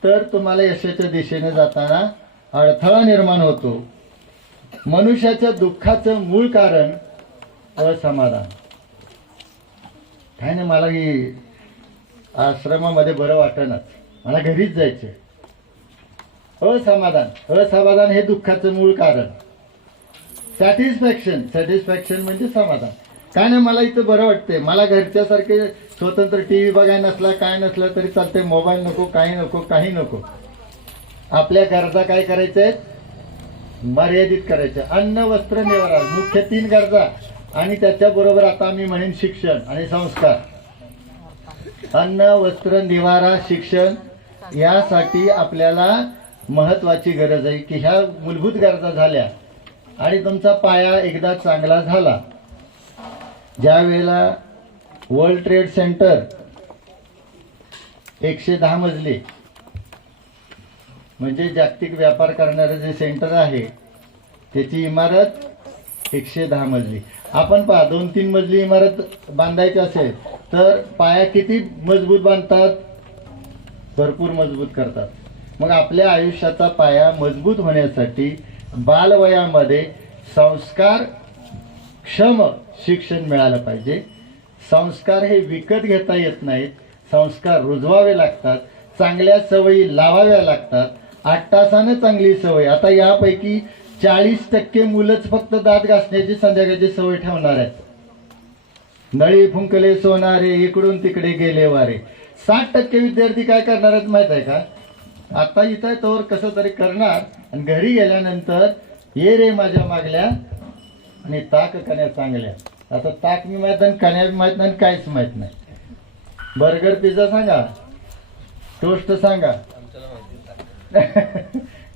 तर तुम्हाला यशाच्या दिशेने जाताना अडथळा निर्माण होतो. मनुष्याच्या दुःखाचं मूळ कारण असमाधान. काय नाही, मला ही आश्रमामध्ये बरं वाटेनाच, मला घरीच जायचं. असमाधान हे दुःखाचं मूळ कारण. सॅटिस्फॅक्शन म्हणजे समाधान. काय नाही, मला इथं बरं वाटतंय, मला घरच्यासारखे स्वतंत्र टीव्ही बघायला नसला, काय नसलं तरी चालतंय, मोबाईल नको, काही नको. आपल्या गरजा काय करायच्या आहेत, मर्यादित करायच्या. अन्न वस्त्र निवारा, मुख्य 3 गरजा. आणि त्याच्याबरोबर आता मी म्हणेन शिक्षण आणि संस्कार. अन्न वस्त्र निवारा शिक्षण यासाठी आपल्याला महत्वाची गरज आहे की ह्या मूलभूत गरजा झाल्या आणि तुमचा पाया एकदा चांगला झाला. ज्या वेळेला वर्ल्ड ट्रेड सेंटर 110 मजली म्हणजे जागतिक व्यापार करणारे जे सेंटर आहे त्याची इमारत 110 मजली. आपण पहा 2-3 मजली इमारत बांधायची असेल तर पाया किती मजबूत बांधतात, भरपूर मजबूत करतात. मग आपल्या आयुष्याचा पाया मजबूत होण्यासाठी बालवयामध्ये संस्कार क्षम शिक्षण मिळालं पाहिजे. संस्कार हे विकत घेता येत नाहीत, संस्कार रुजवावे लागतात, चांगल्या सवयी लावाव्या लागतात 8 तासानं चांगली सवय. आता यापैकी 40% मुलंच फक्त दात घासण्याची संध्याकाळची सवय ठेवणार आहेत. नळी फुंकले सोनारे इकडून तिकडे गेले वारे. 60% विद्यार्थी काय करणार आहेत माहित आहे का? आता इथं तोवर कसं तरी करणार आणि घरी गेल्यानंतर ये रे माझ्या मागल्या आणि ताक कण्या चांगल्या. आता ताक मी माहित नाही, कण्या माहित नाही, काहीच माहित नाही. बर्गर पिझ्झा सांगा, टोस्ट सांगा.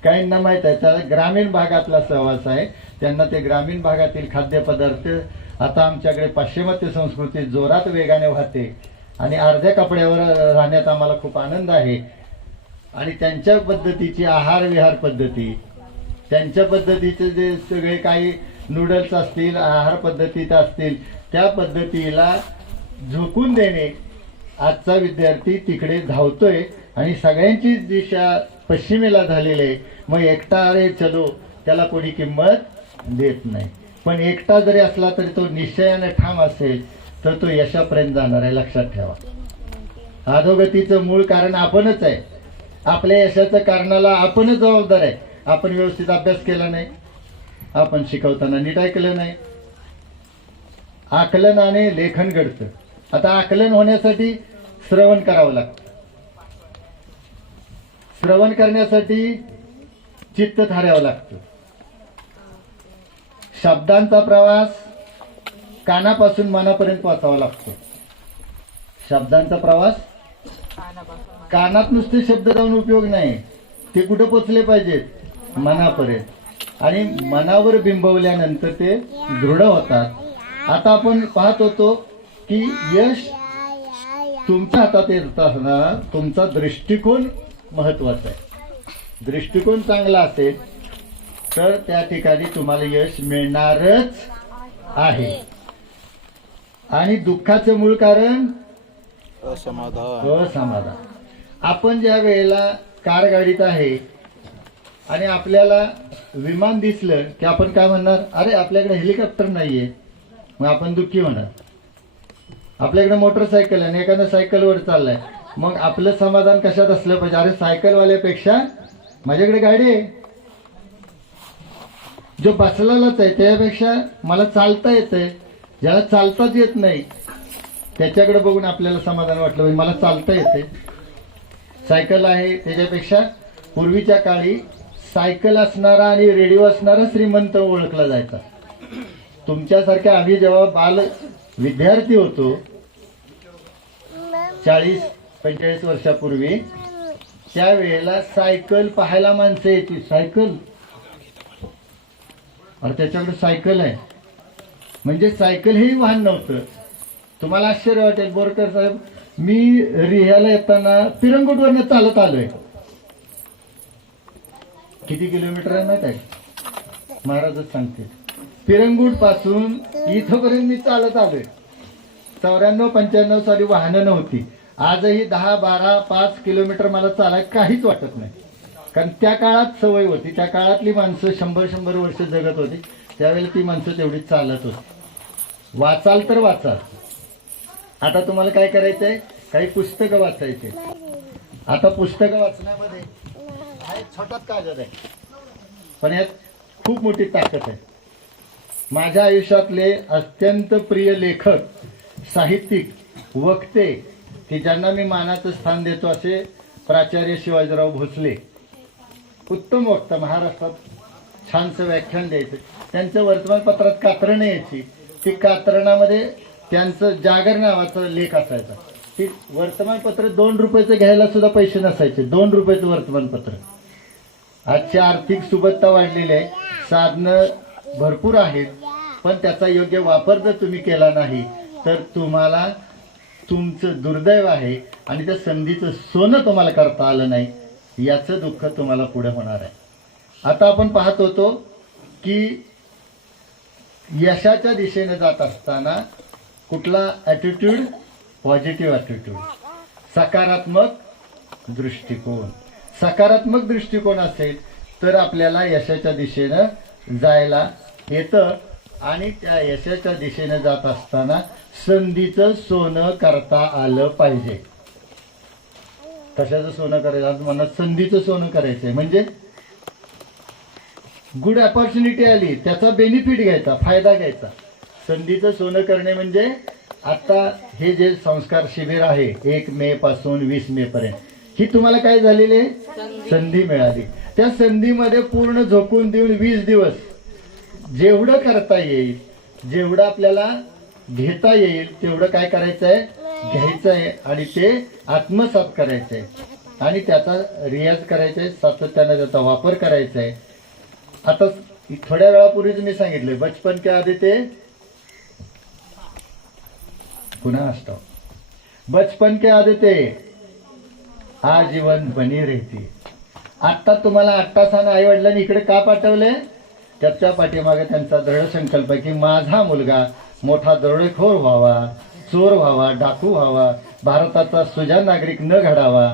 काहींना माहित आहे. त्याला ग्रामीण भागातला सहवास आहे, त्यांना ते ग्रामीण भागातील खाद्यपदार्थ. आता आमच्याकडे पाश्चिमात्य संस्कृती जोरात वेगाने वाहते आणि अर्ध्या कपड्यावर राहण्यात आम्हाला खूप आनंद आहे. आणि त्यांच्या पद्धतीची आहार विहार पद्धती, त्यांच्या पद्धतीचे जे सगळे काही नूडल्स असतील, आहार पद्धतीत असतील, त्या पद्धतीला झोकून देणे. आजचा विद्यार्थी तिकडे धावतोय आणि सगळ्यांची दिशा पश्चिमेला झालेली आहे. मग एकटा अरे चलो, त्याला कोणी किंमत देत नाही. पण एकटा जरी असला तरी तो निश्चयाने ठाम असेल तर तो यशापर्यंत जाणार आहे. लक्षात ठेवा. अधोगतीचं मूळ कारण आपणच आहे. आपल्या यशाच्या कारणाला आपणच जबाबदार आहे. आपण व्यवस्थित अभ्यास केला नाही, आपण शिकवताना नीट ऐकलं नाही. आकलनाने लेखन घडतं. आता आकलन होण्यासाठी श्रवण करावं लागतं. श्रवण करण्यासाठी चित्त थारावं लागतं. शब्दांचा प्रवास कानापासून मनापर्यंत पोहोचावा लागतो. शब्दांचा प्रवास कानात नुसते शब्द जाऊन उपयोग नाही, ते कुठं पोचले पाहिजेत? मनापर्यंत. आणि मनावर बिंबवल्यानंतर ते दृढ होतात. आता आपण पाहत होतो की यश तुमच्या हातात येत असताना तुमचा दृष्टिकोन महत्वाचा आहे. दृष्टिकोन चांगला असेल तर त्या ठिकाणी तुम्हाला यश मिळणारच आहे. आणि दुःखाचं मूळ कारण असमाधान. आपण ज्या वेळेला कार गाडीत आहे आणि आपल्याला विमान दिसलं की आपण काय म्हणणार? अरे आपल्याकडे हेलिकॉप्टर नाहीये. मग आपण दुःखी होणार. आपल्याकडे मोटरसायकल आहे आणि एखादा सायकलवर चाललाय, मग आपलं समाधान कशात असलं पाहिजे? अरे सायकलवाल्यापेक्षा माझ्याकडे गाडी आहे. जो बसलाच आहे त्यापेक्षा मला चालता येतंय. ज्याला चालताच येत नाही त्याच्याकडे बघून आपल्याला समाधान वाटलं पाहिजे, मला चालता येते. सायकल आहे त्याच्यापेक्षा पूर्वीच्या काळी सायकल असणारा आणि रेडिओ असणारा श्रीमंत ओळखला जायचा. तुमच्यासारख्या आम्ही जेव्हा बाल विद्यार्थी होतो 40-45 वर्षापूर्वी, त्यावेळेला सायकल पाहायला माणसं यायची. सायकल, अरे त्याच्याकडे सायकल आहे म्हणजे सायकल हेही वाहन नव्हतं. तुम्हाला आश्चर्य वाटेल बोरकर साहेब, मी रिह्याला येताना पिरंगुटवरनं चालत आलोय. किती किलोमीटर आहे माहित आहे? महाराजच सांगते. पिरंगुट पासून इथपर्यंत मी चालत आलोय. 94-95 साली वाहनं नव्हती. आजही 10-12-5 किलोमीटर मला चालायला काहीच वाटत नाही, कारण त्या काळात सवय होती. त्या काळातली माणसं 100-100 वर्ष जगत होती. त्यावेळेला ती माणसं तेवढी चालत होती. वाचाल तर वाचाल. आता तुम्हाला काय करायचंय? काही पुस्तकं वाचायचे. आता पुस्तकं वाचण्यामध्ये हा एक छोटाच कागद आहे, पण यात खूप मोठी ताकद आहे. माझ्या आयुष्यातले अत्यंत प्रिय लेखक, साहित्यिक, वक्ते की ज्यांना मी मानाचं स्थान देतो असे प्राचार्य शिवाजीराव भोसले. उत्तम वक्ता, महाराष्ट्रात छानसं व्याख्यान द्यायचं. त्यांच्या वर्तमानपत्रात कात्रणं यायची. ती कात्रणामध्ये त्यांचं जागर नावाचा लेख असायचा. ती वर्तमानपत्र 2 रुपयाचं घ्यायला सुद्धा पैसे नसायचे. 2 रुपयाचं वर्तमानपत्र. आजची आर्थिक सुबत्ता वाढलेली आहे, साधनं भरपूर आहेत, पण त्याचा योग्य वापर जर तुम्ही केला नाही तर तुम्हाला तुमचं दुर्दैव आहे आणि त्या संधीचं सोनं तुम्हाला करता आलं नाही, याचं दुःख तुम्हाला पुढे होणार आहे. आता आपण पाहत होतो की यशाच्या दिशेने जात असताना कुठला ॲटिट्यूड? पॉझिटिव्ह ॲटिट्यूड, सकारात्मक दृष्टिकोन. सकारात्मक दृष्टिकोन असेल तर आपल्याला यशाच्या दिशेनं जायला येतं आणि त्या यशाच्या दिशेने जात असताना संधीचं सोनं करता आलं पाहिजे. कशाचं सोनं करायचं? आज मला संधीचं सोनं करायचंय. म्हणजे गुड ऑपॉर्च्युनिटी आली, त्याचा बेनिफिट घ्यायचा, फायदा घ्यायचा. संधीचं सोनं करणे म्हणजे आता हे जे संस्कार शिबिर आहे 1 मे पासून 20 मे पर्यंत, ही तुम्हाला काय झालेली आहे? संधी मिळाली. त्या संधीमध्ये पूर्ण झोकून देऊन 20 दिवस जेवढं करता येईल, जेवढं आपल्याला घेता येईल तेवढं काय करायचं आहे? घ्यायचं आहे आणि ते आत्मसात करायचं आहे आणि त्याचा रियाज करायचा आहे, सातत्याने त्याचा वापर करायचा आहे. आता थोड्या वेळापूर्वीच मी सांगितले, बचपन के आधी ते पुन्हा असतो, बचपन के आधी ते आजीवन बनी रहती. आता तुम्हाला 8 तासानं आई वडिलांनी इकडे का पाठवले? त्याच्या पाठीमागे त्यांचा दृढ संकल्प आहे की माझा मुलगा मोठा दरोडेखोर व्हावा, चोर व्हावा, डाकू व्हावा, भारताचा सुजाण नागरिक न घडावा.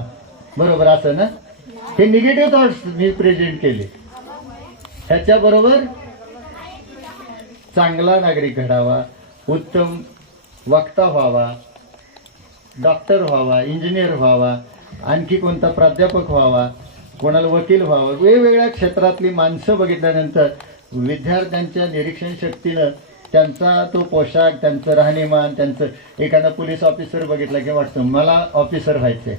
बरोबर असं ना? हे निगेटिव्ह थॉट्स मी प्रेझेंट केले. ह्याच्याबरोबर चांगला नागरिक घडावा, उत्तम वक्ता व्हावा, डॉक्टर व्हावा, इंजिनियर व्हावा, आणखी कोणता प्राध्यापक व्हावा, कोणाला वकील व्हावं. वेगवेगळ्या क्षेत्रातली माणसं बघितल्यानंतर विद्यार्थ्यांच्या निरीक्षण शक्तीनं त्यांचा तो पोशाख, त्यांचं राहणीमान, त्यांचं एखादा पोलीस ऑफिसर बघितला की वाटतं मला ऑफिसर व्हायचंय.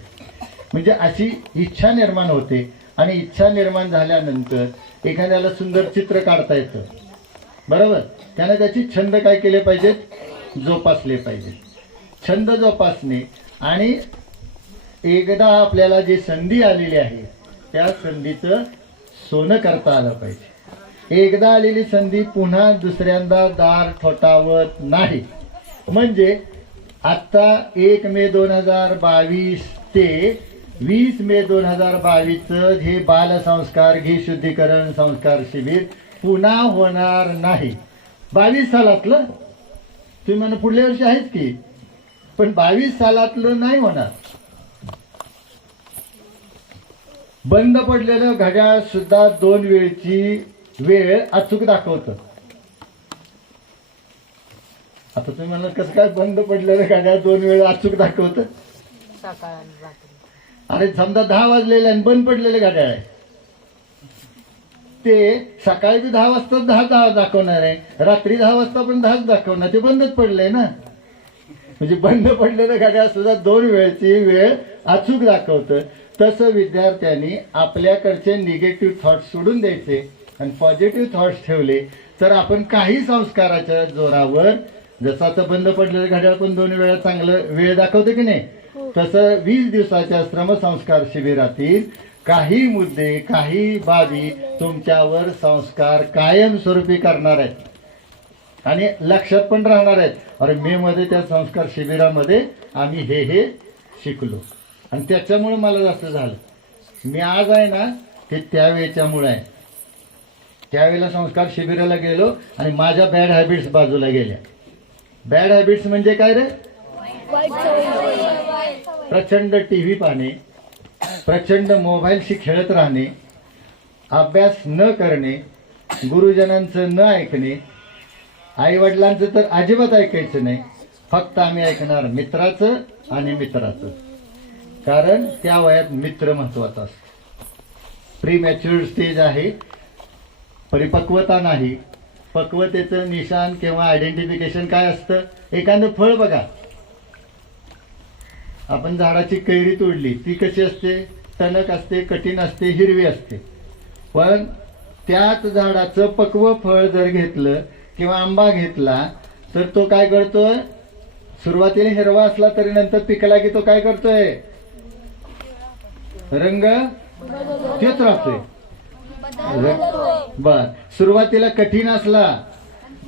म्हणजे अशी इच्छा निर्माण होते आणि इच्छा निर्माण झाल्यानंतर एखाद्याला सुंदर चित्र काढता येतं. बरोबर? त्यानं त्याची छंद काय केले पाहिजेत? जोपासले पाहिजे. छंद जोपासणे आणि एकदा आपल्याला जी संधी आलेली आहे त्या संधीचं सोनं करता आलं पाहिजे. एकदा आलेली संधी पुन्हा दुसऱ्यांदा दार ठोठावत नाही. म्हणजे आता 1 मे 2022 ते 20 मे 2022 हे बालसंस्कार घी शुद्धीकरण संस्कार शिबिर पुन्हा होणार नाही. 22 सालातलं तुम्ही म्हणा पुढल्या वर्षी आहेत की, पण 22 सालातलं नाही होणार. बंद पडलेलं घड्याळ सुद्धा 2 वेळची वेळ अचूक दाखवतं. आता तुम्ही म्हणा कसं काय बंद पडलेलं घड्याळ 2 वेळ अचूक दाखवतं? सकाळ आणि रात्री. अरे समजा 10 वाजलेले आणि बंद पडलेले घड्याळ आहे, ते सकाळी बी 10 वाजता 10 दाखवणार आहे, रात्री 10 वाजता पण 10 दाखवणार. ते बंदच पडलंय ना. म्हणजे बंद पडलेलं घड्याळ सुद्धा 2 वेळची वेळ अचूक दाखवतं. तसं विद्यार्थ्यांनी आपल्याकडचे निगेटिव्ह थॉट्स सोडून द्यायचे आणि पॉझिटिव्ह थॉट्स ठेवले तर आपण काही संस्काराच्या जोरावर, जसं आता बंद पडलेलं घड्याळ पण 2 वेळा चांगलं वेळ दाखवतं की नाही, तसं 20 दिवसाच्या श्रमसंस्कार शिबिरातील काही मुद्दे, काही बाबी तुमच्यावर संस्कार कायमस्वरूपी करणार आहेत आणि लक्षात पण राहणार आहेत. अरे मे मध्ये त्या संस्कार शिबिरामध्ये आम्ही हे शिकलो आणि त्याच्यामुळे मला जास्त झालं. मी आज आहे ना ते त्यावेळेच्यामुळे आहे. त्यावेळेला संस्कार शिबिराला गेलो आणि माझ्या बॅड हॅबिट्स बाजूला गेल्या. बॅड हॅबिट्स म्हणजे काय रे? प्रचंड टीव्ही पाहणे, प्रचंड मोबाईलशी खेळत राहणे, अभ्यास न करणे, गुरुजनांचं न ऐकणे, आईवडिलांचं तर अजिबात ऐकायचं नाही. फक्त आम्ही ऐकणार मित्राचं आणि मित्राचं. कारण त्या वयात मित्र महत्वाचा असतो. प्री मॅच्युअर्ड स्टेज आहे, परिपक्वता नाही. पक्वतेचं निशाण किंवा आयडेंटिफिकेशन काय असतं? एखादं फळ बघा, आपण झाडाची कैरी तोडली, ती कशी असते? टणक असते, कठीण असते, हिरवी असते. पण त्याच झाडाचं पक्व फळ जर घेतलं किंवा आंबा घेतला तर तो काय करतोय? सुरुवातीला हिरवा असला तरी नंतर पिकला की तो काय करतोय? रंग तेच राहतोय. बर, सुरुवातीला कठीण असला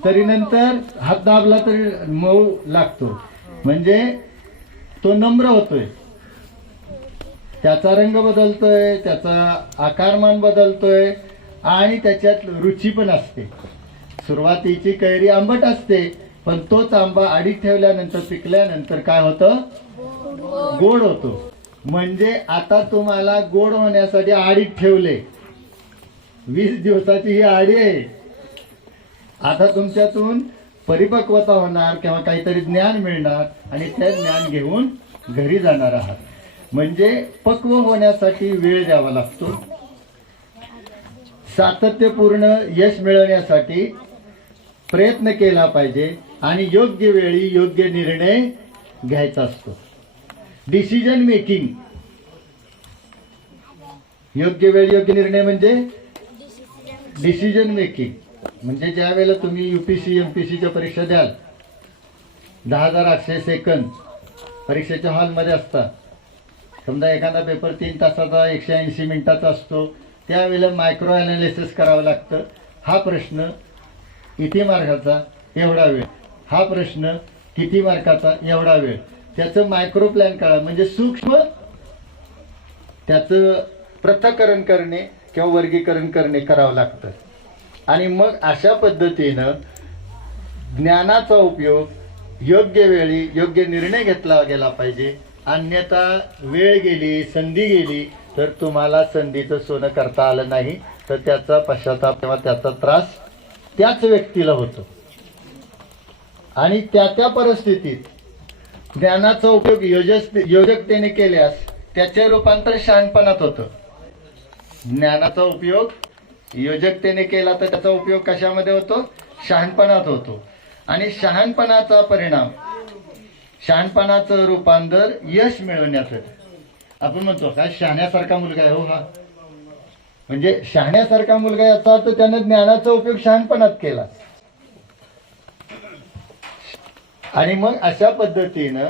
तरी नंतर हात दाबला तरी मऊ लागतो. म्हणजे तो नम्र होतोय, त्याचा रंग बदलतोय, त्याचा आकारमान बदलतोय आणि त्याच्यात रुची पण असते. सुरुवातीची कैरी आंबट असते, पण तोच आंबा आडीत ठेवल्यानंतर पिकल्यानंतर काय होतं? गोड होतो. म्हणजे आता तुम्हाला गोड होण्यासाठी आडीत ठेवले. 20 दिवसाची ही आडी आहे. आता तुमच्यातून परिपक्वता होणार किंवा काहीतरी ज्ञान मिळणार आणि ते ज्ञान घेऊन घरी जाणार आहात. म्हणजे पक्व होण्यासाठी वेळ द्यावा लागतो. सातत्यपूर्ण यश मिळवण्यासाठी प्रयत्न केला पाहिजे आणि योग्य वेळी योग्य निर्णय घ्यायचा असतो. डिसिजन मेकिंग, योग्य वेळी योग्य निर्णय म्हणजे डिसिजन मेकिंग. म्हणजे ज्या वेळेला तुम्ही UPSC MPSCच्या परीक्षा द्याल, 10,800 सेकंद परीक्षेच्या हॉलमध्ये असतात. समजा एखादा पेपर 3 तासाचा 180 मिनिटाचा असतो, त्यावेळेला मायक्रो अनालिसिस करावं लागतं. हा प्रश्न किती मार्काचा, एवढा वेळ. हा प्रश्न किती मार्काचा, एवढा वेळ. त्याचं मायक्रो प्लॅन करा, म्हणजे सूक्ष्म त्याचं पृथक्करण करणे किंवा वर्गीकरण करणे करावं लागतं. आणि मग अशा पद्धतीनं ज्ञानाचा उपयोग योग्य वेळी योग्य निर्णय घेतला गेला पाहिजे. अन्यथा वेळ गेली, संधी गेली तर तुम्हाला संधीचं सोनं करता आलं नाही तर त्याचा पश्चाताप किंवा त्याचा त्रास त्याच व्यक्तीला होतो. आणि त्या परिस्थितीत ज्ञानाचा उपयोग योजकतेने केल्यास त्याचे रूपांतर शहाणपणात होतं. ज्ञानाचा उपयोग योजकतेने केला तर त्याचा उपयोग कशामध्ये होतो? शहाणपणात होतो. आणि शहाणपणाचा परिणाम, शहाणपणाचं रूपांतर यश मिळवण्यात होतं. आपण म्हणतो काय शहाण्यासारखा मुलगा आहे हो हा, म्हणजे शहाण्यासारखा मुलगा याचा अर्थ त्याने ज्ञानाचा उपयोग शहाणपणात केला. आणि मग अशा पद्धतीनं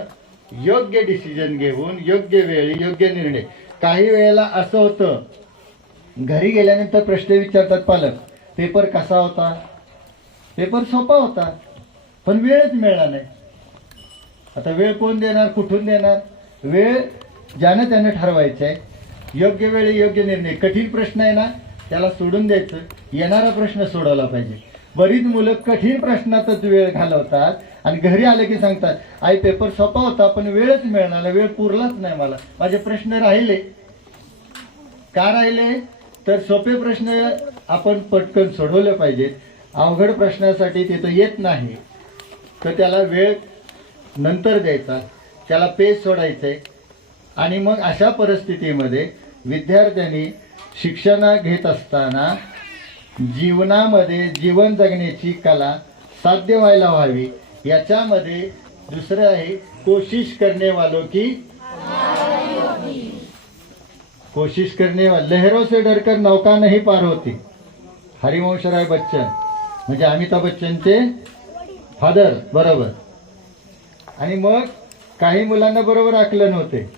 योग्य डिसिजन घेऊन योग्य वेळी योग्य निर्णय. काही वेळेला असं होतं, घरी गेल्यानंतर प्रश्न विचारतात पालक, पेपर कसा होता? पेपर सोपा होता, पण वेळच मिळाला नाही. आता वेळ कोण देणार, कुठून देणार? वेळ ज्यानं त्यानं ठरवायचं आहे. योग्य वेळी योग्य निर्णय. कठीण प्रश्न आहे ना, त्याला सोडून द्यायचं, येणारा प्रश्न सोडवला पाहिजे. बरीच मुलं कठीण प्रश्नातच वेळ घालवतात आणि घरी आले की सांगतात, आई पेपर सोपा होता पण वेळच मिळणार नाही, वेळ पुरलाच नाही मला, माझे प्रश्न राहिले. का राहिले? तर सोपे प्रश्न आपण पटकन सोडवले पाहिजेत. अवघड प्रश्नासाठी तिथं येत नाही तर त्याला वेळ नंतर द्यायचा, त्याला पेज सोडायचंय. आणि मग अशा परिस्थितीमध्ये विद्यार्थ्यांनी शिक्षण घेत असताना जीवनामध्ये जीवन जगण्याची कला साध्य व्हायला हवी. याच्यामध्ये दुसरं आहे, कोशिश करने वालों की कोशिश करने वाले लहरों से डरकर नौका नहीं पार होती. हरिवंशराय बच्चन म्हणजे अमिताभ बच्चनचे फादर, बरोबर. आणि मग काही मुलांना बरोबर आकलन होते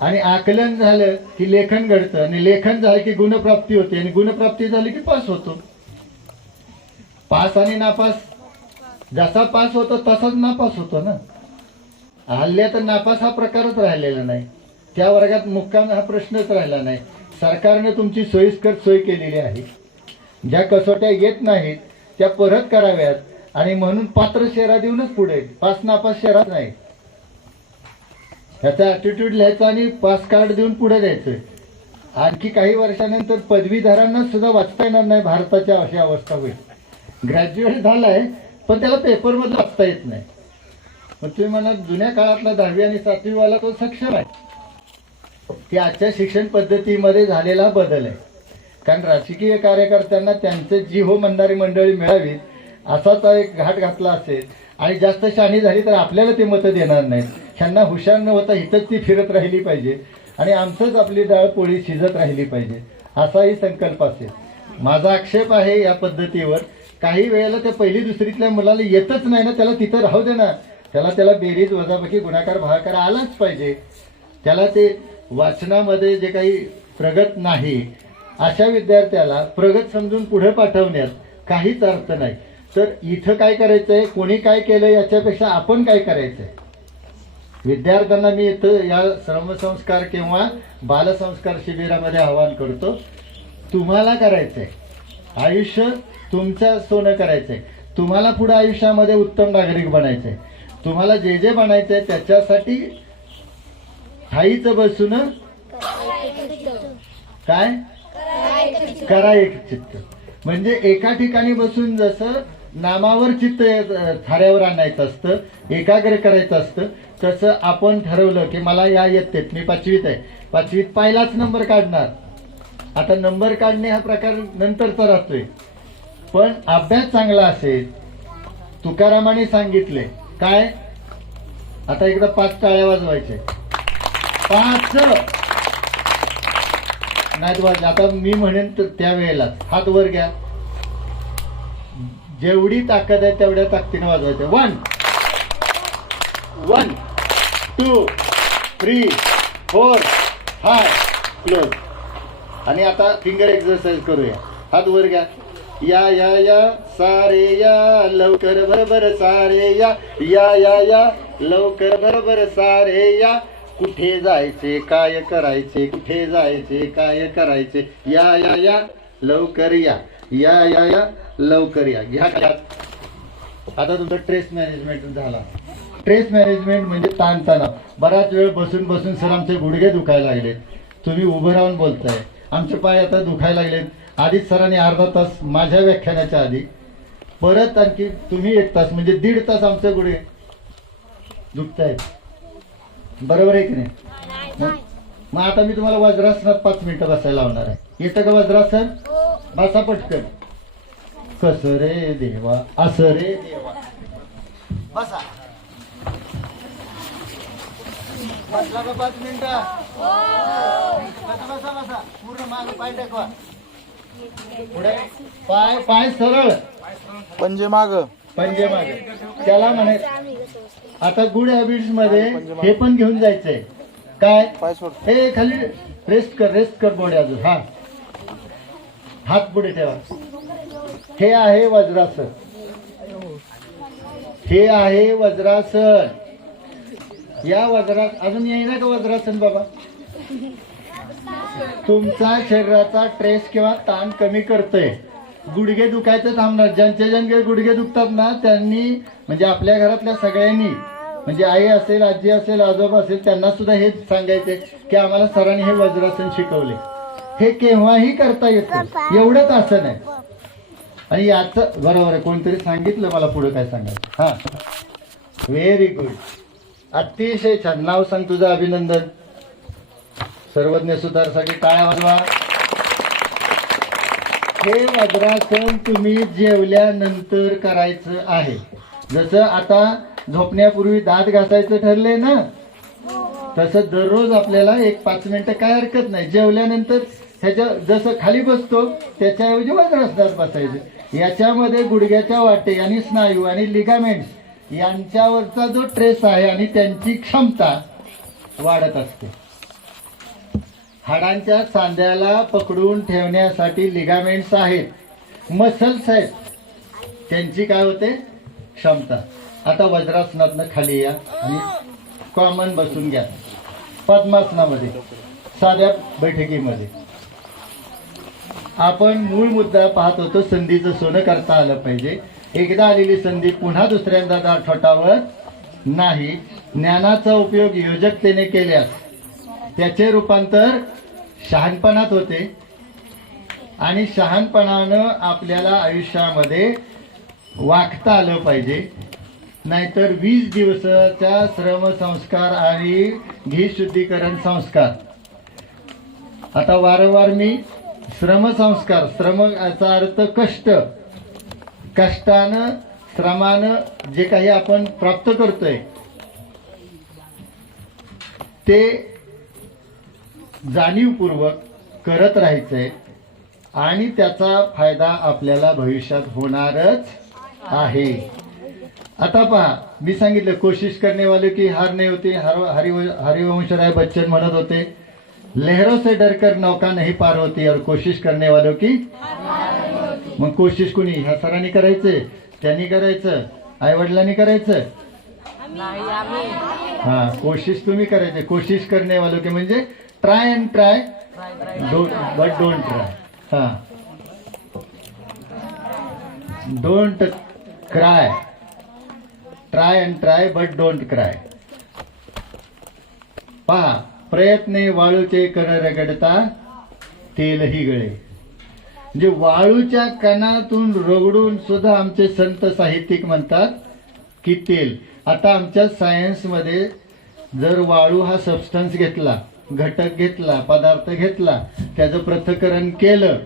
आणि आकलन झालं की लेखन घडतं आणि लेखन झालं की गुणप्राप्ती होते आणि गुणप्राप्ती झाली की पास होतो. पास आणि नापास, जसा पास होतो तसाच नापास होतो ना. हल्ल्या तर नापास हा प्रकारच राहिलेला नाही. त्या वर्गात मुक्काम हा प्रश्नच राहिला नाही. सरकारने तुमची सोयीस्कर सोय केलेली आहे. ज्या कसोट्या येत नाहीत त्या परत कराव्यात आणि म्हणून पात्र शेरा देऊनच पुढे, पास नापास शेरा नाही. ह्याचा ॲटिट्यूड लिहायचा आणि पास कार्ड देऊन पुढे द्यायचं. आणखी काही वर्षानंतर पदवीधरांना सुद्धा वाचता येणार नाही, भारताच्या अशी अवस्था होईल. ग्रॅज्युएट झालाय पण त्याला पेपरमधलं वाचता येत नाही. मग तुम्ही म्हणा जुन्या काळातला 10वी आणि 7वी वाला तो सक्षम आहे. की आजच्या शिक्षण पद्धतीमध्ये झालेला बदल आहे. कारण राजकीय कार्यकर्त्यांना त्यांचे जी हो म्हणणारी मंडळी मिळावी असाच एक घाट घातला असेल आणि जास्त शहाणी झाली तर आपल्याला ते मतं देणार नाहीत. ह्यांना हुशार न होता इथंच ती फिरत राहिली पाहिजे आणि आमचंच आपली डाळ पोळी शिजत राहिली पाहिजे असाही संकल्प असेल. माझा आक्षेप आहे या पद्धतीवर. काही वेळेला त्या पहिली दुसरीतल्या मुलाला येतच नाही ना, त्याला तिथं राहू दे ना. त्याला बेरीज वजाबाकी गुणाकार भागाकार आलाच पाहिजे. त्याला ते वाचनामध्ये जे काही प्रगत नाही अशा विद्यार्थ्याला प्रगत समजून पुढे पाठवण्यात काहीच अर्थ नाही. तर इथं काय करायचंय, कोणी काय केलं याच्यापेक्षा आपण काय करायचंय. विद्यार्थ्यांना मी इथं या श्रमसंस्कार किंवा बालसंस्कार शिबिरामध्ये आवाहन करतो, तुम्हाला करायचंय आयुष्य तुमचं सोनं करायचंय. तुम्हाला पुढे आयुष्यामध्ये उत्तम नागरिक बनायचंय. तुम्हाला जे जे बनायचंय त्याच्यासाठी ठाईचं बसून काय करा एक चित्त. म्हणजे एका ठिकाणी बसून जसं नामावर चित्त थाऱ्यावर आणायचं असतं, एकाग्र करायचं असतं. तसं आपण ठरवलं की मला या इयत्तेत, मी 5वीत आहे, 5वीत पहिलाच नंबर काढणार. आता नंबर काढणे हा प्रकार नंतरचा राहतोय, पण अभ्यास चांगला असेल. तुकारामाने सांगितले काय, आता एकदा 5 टाळ्या वाजवायचे, 5 नाहीत वाजले. आता मी म्हणेन तर त्यावेळेलाच हात वर घ्या, जेवढी ताकद आहे तेवढ्या ताकदीने वाजवायचं. 1 1 2 3 4 5 क्लोज. आणि आता फिंगर एक्सरसाइज करूया. हात वर घ्या. या या या सारे या लवकर बरोबर सारे या या या या लवकर बरोबर सारे या. कुठे जायचे काय करायचे, कुठे जायचे काय करायचे, या या या लवकर या या या या लवकर या. घ्या घ्या. आता तुमचा ट्रेस मॅनेजमेंट झाला. ट्रेस मॅनेजमेंट म्हणजे ताणतणाव. बराच वेळ बसून बसून सर आमचे गुडघे दुखायला लागलेत, तुम्ही उभं राहून बोलताय, आमचे पाय आता दुखायला लागलेत. आधीच सरांनी अर्धा तास माझ्या व्याख्यानाच्या आधी, परत आणखी तुम्ही 1 तास, म्हणजे 1.5 तास आमचे गुडघे दुखतायत. बरोबर आहे की नाही? मग आता मी तुम्हाला वज्रासनात 5 मिनिटं बसायला लावणार आहे. येतं का वज्रासन? बसा पटकन. कस रे देवा, असं रे देवा. बसा. बसला का 5 मिनिटं? बसा बसा बसा. पूर्ण मागे पाय टेकवा. पुढे पाय पाय सरळ, पंजे माग. पंजे मागे. त्याला म्हणे आता गुड हॅबिट्स मध्ये हे पण घेऊन जायचंय. काय? पाय सोड. हे खाली रेस्ट कर, रेस्ट कर बॉडी अजून. हा, हात पुढे ठेवा. हे आहे वज्रासन, हे आहे वज्रासन. या वज्रास अजून येईना का वज्रासन बाबा? तुमचा शरीराचा ट्रेस किंवा ताण कमी करतोय. गुडघे दुखायचं थांबणार. ज्यांचे गुडघे दुखतात ना, त्यांनी म्हणजे आपल्या घरातल्या सगळ्यांनी, म्हणजे आई असेल, आजी असेल, आजोबा असेल, त्यांना सुद्धा हेच सांगायचे की आम्हाला सरांनी हे वज्रासन शिकवले. हे केव्हाही करता येतं, एवढंच आसन आहे. आणि याचं बरोबर आहे, कोणतरी सांगितलं मला पुढे काय सांगायचं. हा, व्हेरी गुड, अतिशय छान. नाव सांग तुझं. अभिनंदन. सर्वज्ञ सुधारसाठी टाळ्या वाजवा. हे वज्रासन तुम्ही जेवल्यानंतर करायचं आहे. जसं आता झोपण्यापूर्वी दात घासायचं ठरले ना, तसं दररोज आपल्याला 5 मिनिटं काय हरकत नाही. जेवल्यानंतर ह्याच्या जसं खाली बसतो त्याच्याऐवजी वज्रासनात बसायचं. याच्यामध्ये गुडघ्याच्या वाटे आणि स्नायू आणि लिगामेंट्स यांच्यावरचा जो ट्रेस आहे आणि त्यांची क्षमता वाढत असते. हाडांच्या सांध्याला पकडून ठेवण्यासाठी लिगामेंट्स आहेत, मसल्स आहेत, त्यांची काय होते क्षमता. आता वज्रासनातनं खाली या आणि कॉमन बसून घ्या. पद्मासनामध्ये, साध्या बैठकीमध्ये आपण मूळ मुद्दा पाहत होतो, संधीचं सोनं करता आलं पाहिजे. एकदा आलेली संधी पुन्हा दुसऱ्यांदा दार ठोठावत नाही. ज्ञानाचा उपयोग योजकतेने केल्यास त्याचे रूपांतर शहाणपणात होते आणि शहाणपणानं आपल्याला आयुष्यामध्ये वागता आलं पाहिजे. नाहीतर 20 दिवसाच्या श्रमसंस्कार आणि घी शुद्धीकरण संस्कार. आता वारंवार मी श्रमसंस्कार, श्रम याचा अर्थ कष्ट, कष्टानं श्रमानं जे काही आपण प्राप्त करतोय ते जाणीवपूर्वक करत राहायचंय आणि त्याचा फायदा आपल्याला भविष्यात होणारच आहे. आता पहा, मी सांगितलं कोशिश करने वाले की हार नाही होती. हरिवंशराय बच्चन म्हणत होते, लहरों से डरकर नौका नहीं पार होती और कोशिश करने वालों की. मग कोशिश कुणी? ह्या सरांनी करायचे, त्यांनी करायचं, आई वडिलांनी करायचं. हा, कोशिश तुम्ही करायचे. कोशिश करने वालों की म्हणजे try and try but don't try. हा, don't cry, try and try but don't cry. पहा, प्रयत्ने वाळूचे कण रगडता तेलही गळे. म्हणजे वाळूच्या कणातून रगडून सुद्धा आमचे संत साहित्यिक म्हणतात की तेल. आता आमच्या सायन्समध्ये जर वाळू हा सबस्टन्स घेतला, घटक घेतला, पदार्थ घेतला, त्याचं पृथक्करण केलं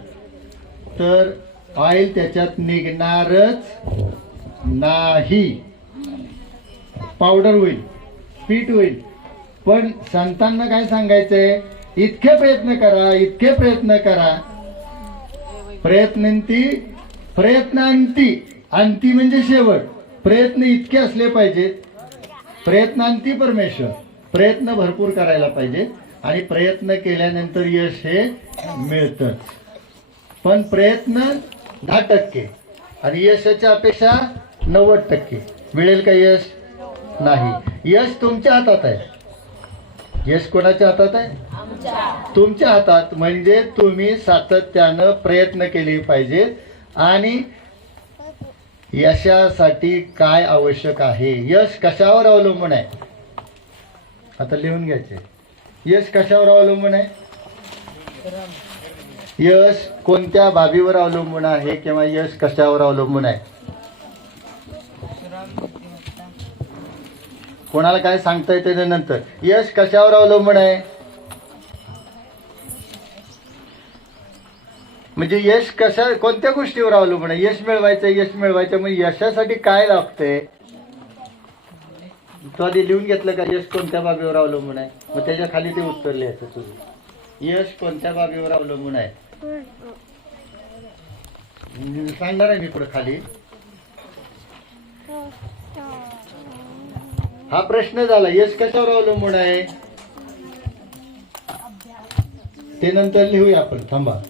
तर ऑइल त्याच्यात निघणारच नाही, पावडर होईल, पीठ होईल. पण संतांना काय सांगायचंय, इतके प्रयत्न करा, इतके प्रयत्न करा. प्रयत्नांती, अंती म्हणजे शेवट. प्रयत्न इतके असले पाहिजेत. प्रयत्नांती परमेश्वर. प्रयत्न भरपूर करायला पाहिजे आणि प्रयत्न केल्यानंतर यश हे मिळतंच. पण प्रयत्न 10% आणि यशाच्या अपेक्षा 90%. मिळेल का यश? नाही. यश तुमच्या हातात आहे. यश कोणाच्या हातात आहे? तुमच्या हातात. म्हणजे तुम्ही सातत्यानं प्रयत्न केले पाहिजेत. आणि यशासाठी काय आवश्यक आहे? यश कशावर अवलंबून आहे? आता लिहून घ्यायचे. यश कशावर अवलंबून आहे? यश कोणत्या बाबीवर अवलंबून आहे किंवा यश कशावर अवलंबून आहे? कोणाला काय सांगता येते नंतर. यश कशावर अवलंबून आहे? म्हणजे यश कोणत्या गोष्टीवर अवलंबून आहे? यश मिळवायचं, यश मिळवायचं. म्हणजे यशासाठी काय लागतंय? तो आधी लिहून घेतलं का? यश कोणत्या बाबीवर अवलंबून आहे? मग त्याच्या खाली ते उत्तर लिहायचं तुझं. यश कोणत्या बाबीवर अवलंबून आहे सांगणार आहे मी पुढे खाली. हा प्रश्न झाला. यश कशावर अवलंबून आहे ते नंतर लिहूया आपण. थांबा.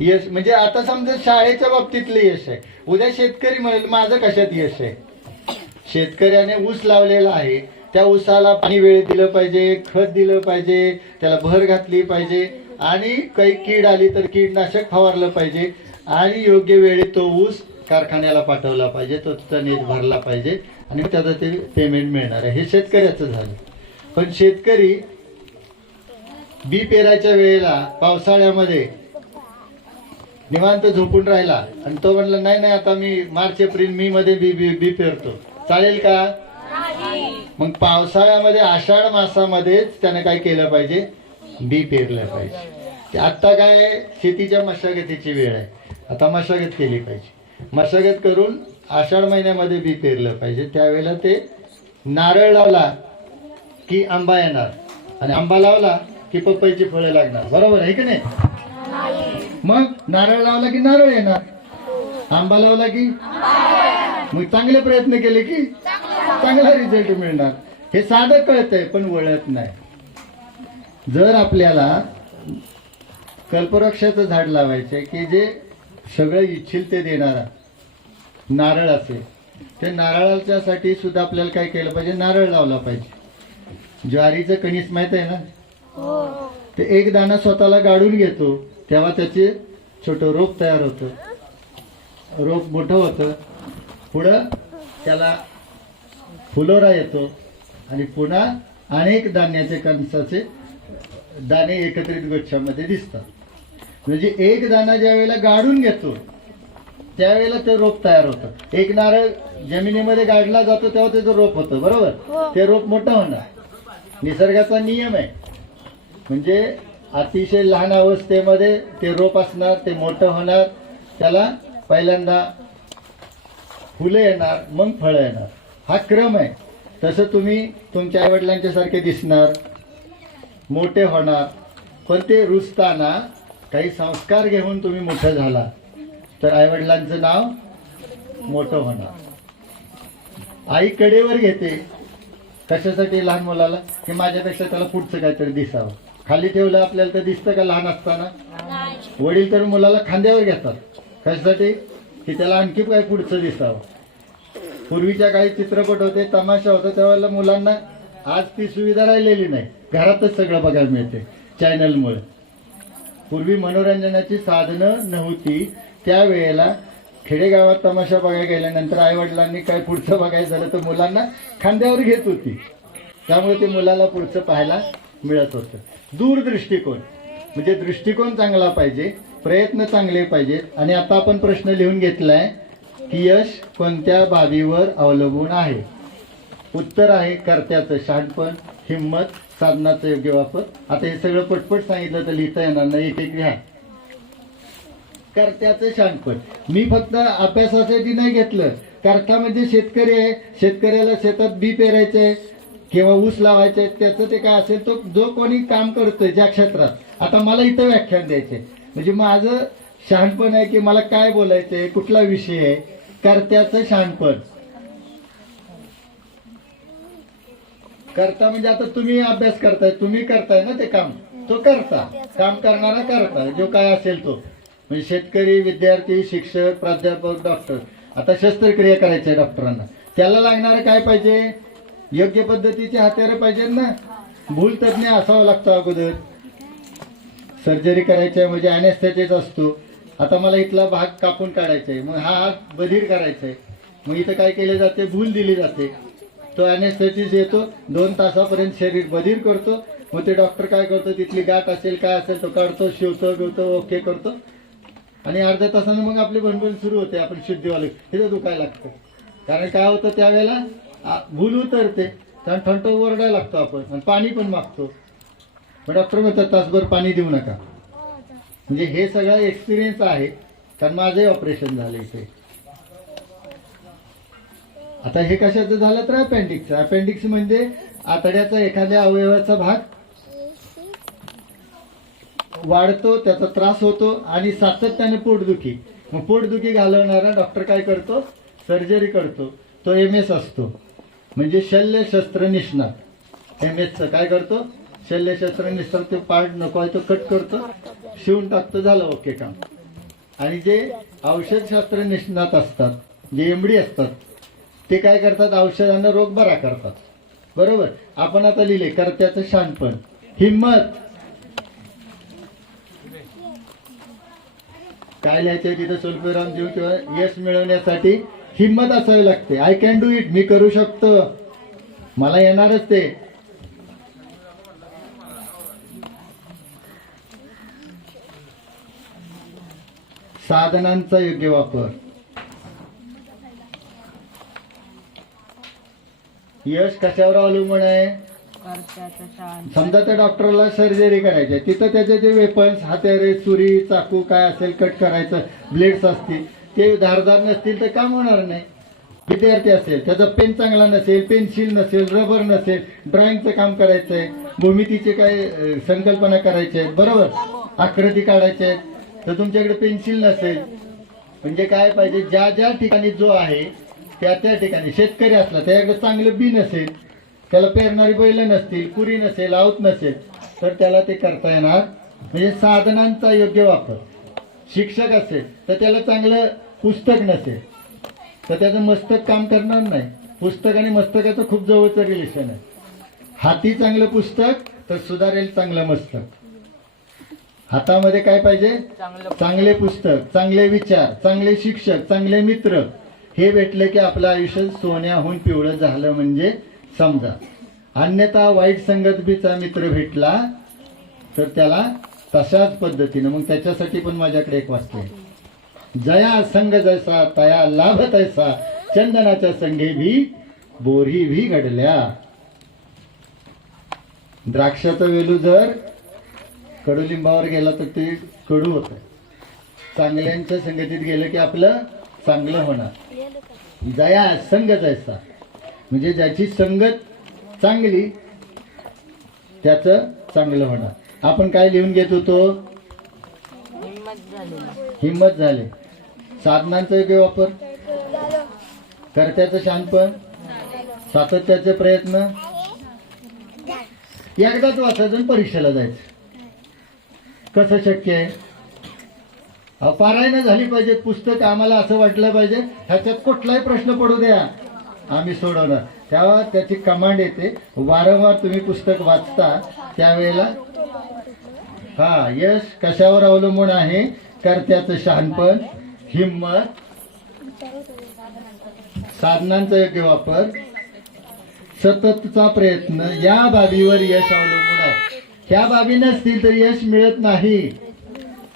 यश म्हणजे आता समजा शाळेच्या बाबतीतले यश आहे. उद्या शेतकरी म्हणेल माझं कशात यश आहे? शेतकऱ्याने ऊस लावलेला आहे, त्या ऊसाला पाणी वेळेत दिलं पाहिजे, खत दिलं पाहिजे, त्याला भर घातली पाहिजे आणि काही कीड आली तर कीडनाशक फवारलं पाहिजे आणि योग्य वेळेत तो ऊस कारखान्याला पाठवला पाहिजे, तो त्याचा नेट भरला पाहिजे आणि त्याचं ते पेमेंट मिळणार आहे. हे शेतकऱ्याचं झालं. पण शेतकरी बी पेरायच्या वेळेला पावसाळ्यामध्ये निवांत झोपून राहिला आणि तो म्हणला नाही नाही आता मी मार्च एप्रिल मे मध्ये बी पेरतो, चालेल का? मग पावसाळ्यामध्ये आषाढ मासामध्येच त्याने काय केलं पाहिजे? बी पेरलं पाहिजे. आता काय शेतीच्या मशागतीची वेळ आहे, आता मशागत केली पाहिजे. मशागत करून आषाढ महिन्यामध्ये बी पेरलं पाहिजे. त्यावेळेला ते नारळ लावला की आंबा येणार आणि आंबा लावला की पपईची फळं लागणार. बरोबर आहे की नाही? मग नारळ लावला की नारळ येणार, आंबा लावला की मग चांगले प्रयत्न केले की चांगला रिझल्ट मिळणार. हे साधं कळतंय पण वळत नाही. जर आपल्याला कल्पवृक्षाचं झाड लावायचंय की जे सगळं इच्छिल ते देणारा नारळ असेल, ते नारळाच्यासाठी सुद्धा आपल्याला काय केलं पाहिजे? नारळ लावला पाहिजे. ज्वारीचं कणीस माहित आहे ना? ते एक दाणा स्वतःला गाडून घेतो तेव्हा त्याचे छोटं रोप तयार होतं, रोप मोठं होतं, पुढं त्याला फुलोरा येतो आणि पुन्हा अनेक धान्याचे कणसाचे दाणे एकत्रित गुच्छामध्ये दिसतात. म्हणजे एक दाणा ज्या वेळेला गाडून घेतो त्यावेळेला ते रोप तयार होतं. एक नारळ जमिनीमध्ये गाडला जातो तेव्हा त्याचं रोप होतं. बरोबर? ते रोप मोठं होणार. निसर्गाचा नियम आहे. म्हणजे अतिशय लहान अवस्थेमध्ये ते रोप असणार, ते मोठं होणार, त्याला पहिल्यांदा फुलं येणार, मग फळं येणार. हा क्रम आहे. तसं तुम्ही तुमच्या आईवडिलांच्या सारखे दिसणार, मोठे होणार, पण ते रुजताना काही संस्कार घेऊन तुम्ही मोठं झाला तर आईवडिलांचं नाव मोठं होणार. आई कडेवर घेते कशासाठी? लहान मुलाला की माझ्यापेक्षा त्याला पुढचं काहीतरी दिसावं. खाली ठेवलं आपल्याला तर दिसतं का लहान असताना? वडील तर मुलाला खांद्यावर घेतात कशासाठी? की त्याला आणखी काय पुढचं दिसावं. पूर्वीच्या काही चित्रपट होते, तमाशा होता, त्यावेळेला मुलांना आज ती सुविधा राहिलेली नाही. घरातच सगळं बघायला मिळते चॅनलमुळे. पूर्वी मनोरंजनाची साधनं नव्हती. त्यावेळेला खेडेगावात तमाशा बघायला गेल्यानंतर आई वडिलांनी काय पुढचं बघायचं झालं तर मुलांना खांद्यावर घेत होती. त्यामुळे ते मुलाला पुढचं पाहायला मिळत होतं. दूरदृष्टिकोन. म्हणजे दृष्टिकोन चांगला पाहिजे, प्रयत्न चांगले पाहिजेत. आणि आता आपण प्रश्न लिहून घेतलाय की यश कोणत्या बाबीवर अवलंबून आहे. उत्तर आहे कर्त्याचं शहाणपण, हिंमत, साधनाचा योग्य वापर. आता हे सगळं पटपट सांगितलं तर लिहिता येणार नाही, एक एक लिहा. कर्त्याचं शहाणपण मी फक्त अभ्यासासाठी नाही घेतलं. कर्ता म्हणजे शेतकरी आहे, शेतकऱ्याला शेतात बी पेरायचंय किंवा ऊस लावायचंय, त्याचं ते काय असेल तो जो कोणी काम करतोय ज्या क्षेत्रात. आता मला इथं व्याख्यान द्यायचंय म्हणजे माझं शहाणपण आहे की मला काय बोलायचंय, कुठला विषय आहे. कर्त्याचं शहाणपण. करता म्हणजे आता तुम्ही अभ्यास करताय, तुम्ही करताय ना ते काम, तो करता, काम करणारा करता, जो काय असेल तो. म्हणजे शेतकरी, विद्यार्थी, शिक्षक, प्राध्यापक, डॉक्टर. आता शस्त्रक्रिया करायची आहे डॉक्टरांना, त्याला लागणारं काय पाहिजे, योग्य पद्धतीचे हत्यारं पाहिजे ना. भूल तज्ञ असावं लागतं अगोदर. सर्जरी करायची आहे म्हणजे अॅनेस्थेटिस्ट असतो. आता मला इथला भाग कापून काढायचा आहे, मग हा हात बधीर करायचा आहे, मग इथं काय केले जाते, भूल दिली जाते. तो अॅनेस्थेटिस्ट येतो, 2 तासापर्यंत शरीर बधीर करतो. मग ते डॉक्टर काय करतो, तिथली गाठ असेल काय असेल तो काढतो, शिवतो बिवतो, ओके करतो. आणि अर्ध्या तासानं मग आपली भणभण सुरू होते. आपण शुद्धीवाले तिथं दुखायला लागतं. कारण काय होतं त्यावेळेला भूल उतरते, कारण ठणठण ओरडायला लागतो आपण आणि पाणी पण मागतो. पण डॉक्टर म्हणतात तासभर पाणी देऊ नका. म्हणजे हे सगळं एक्सपिरियन्स आहे, कारण माझंही ऑपरेशन झालं इथे. आता हे कशाचं झालं तर अपेंडिक्स. अपेंडिक्स म्हणजे आतड्याचा एखाद्या अवयवाचा भाग वाढतो, त्याचा त्रास होतो आणि सातत्याने पोटदुखी. मग पोटदुखी घालवणारा डॉक्टर काय करतो, सर्जरी करतो. तो MS असतो, म्हणजे शल्यशस्त्र निष्णात. MS काय करतो, शल्यशस्त्र निष्णात. ते पार्ट नको आहे तो कट करतो, शिवून टाकतो, झालं ओके काम. आणि जे औषधशास्त्र निष्णात असतात, जे MD असतात, ते काय करतात, औषधांना रोग बरा करतात. बरोबर. आपण आता लिहिले कर्त्याचं शहाणपण, हिंमत. काय लिहायचंय तिथं स्वल्पविराम देऊ किंवा यश मिळवण्यासाठी हिंमत असावी लागते. आय कॅन डू इट, मी करू शकतो, मला येणारच ते. साधनांचा योग्य वापर. यश कशावर अवलंबून आहे, कर्त्याचं शहाण. समजा त्या डॉक्टरला सर्जरी करायची आहे, तिथं त्याचे ते वेपन्स, हत्यारे, सुरी, चाकू काय असेल, कट करायचं, ब्लेड्स असतील, ते धारदार नसतील तर काम होणार नाही. विद्यार्थी असेल, त्याचा पेन चांगला नसेल, पेन्सिल नसेल, रबर नसेल, ड्रॉइंगचं काम करायचंय, भूमितीचे काय संकल्पना करायचे आहेत, बरोबर, आकृती काढायच्या आहेत, तर तुमच्याकडे पेन्सिल नसेल. म्हणजे काय पाहिजे, ज्या ज्या ठिकाणी जो आहे त्या त्या ठिकाणी. शेतकरी असला त्याच्याकडे चांगलं बी नसेल, त्याला पेरणारी बैल नसतील, कुरी नसेल, आवत नसेल, तर त्याला ते करता येणार. म्हणजे साधनांचा योग्य वापर. शिक्षक असेल तर त्याला चांगलं पुस्तक नसेल तर त्याचं मस्तक काम करणार नाही. पुस्तक आणि मस्तकाचं खूप जवळचं रिलेशन आहे. हाती चांगलं पुस्तक तर सुधारेल चांगलं मस्तक. हातामध्ये काय पाहिजे, चांगले पुस्तक, चांगले विचार, चांगले शिक्षक, चांगले मित्र. हे भेटले की आपलं आयुष्य सोन्याहून पिवळं झालं म्हणजे समजा. अन्यथा वाईट संगतीचा मित्र भेटला तर त्याला तशाच पद्धतीनं. मग त्याच्यासाठी पण माझ्याकडे एक वाक्य आहे, जया संग जैसा तया लाभ तैसा, चंदनाच्या संगे भी बोरी भी घडल्या. द्राक्षाचा वेलू जर कडुलिंबावर गेला तर ते कडू होत. चांगल्यांच्या संगतीत गेलं की आपलं चांगलं होणार. जया संग जैसा म्हणजे ज्याची संगत चांगली त्याचं चांगलं होणार. आपण काय लिहून घेत होतो, हिंमत झाले. साधनांचा योग्य वापर, कर्त्याचं शहाणपण, सातत्याचे प्रयत्न. एकदाच वाचायचं आणि परीक्षेला जायचं. कसं शक्य आहे, पारायण झाली पाहिजे पुस्तक. आम्हाला असं वाटलं पाहिजे ह्याच्यात कुठलाही प्रश्न पडू द्या आम्ही सोडवणार. तेव्हा त्याची कमांड येते. वारंवार तुम्ही पुस्तक वाचता त्यावेळेला. हा, यश कशावर अवलंबून आहे, कर्त्याचं शहाणपण, हिंमत, साधनांचा योग्य वापर, सततचा प्रयत्न, या बाबीवर यश अवलंबून आहे. ह्या बाबी नसतील तर यश मिळत नाही.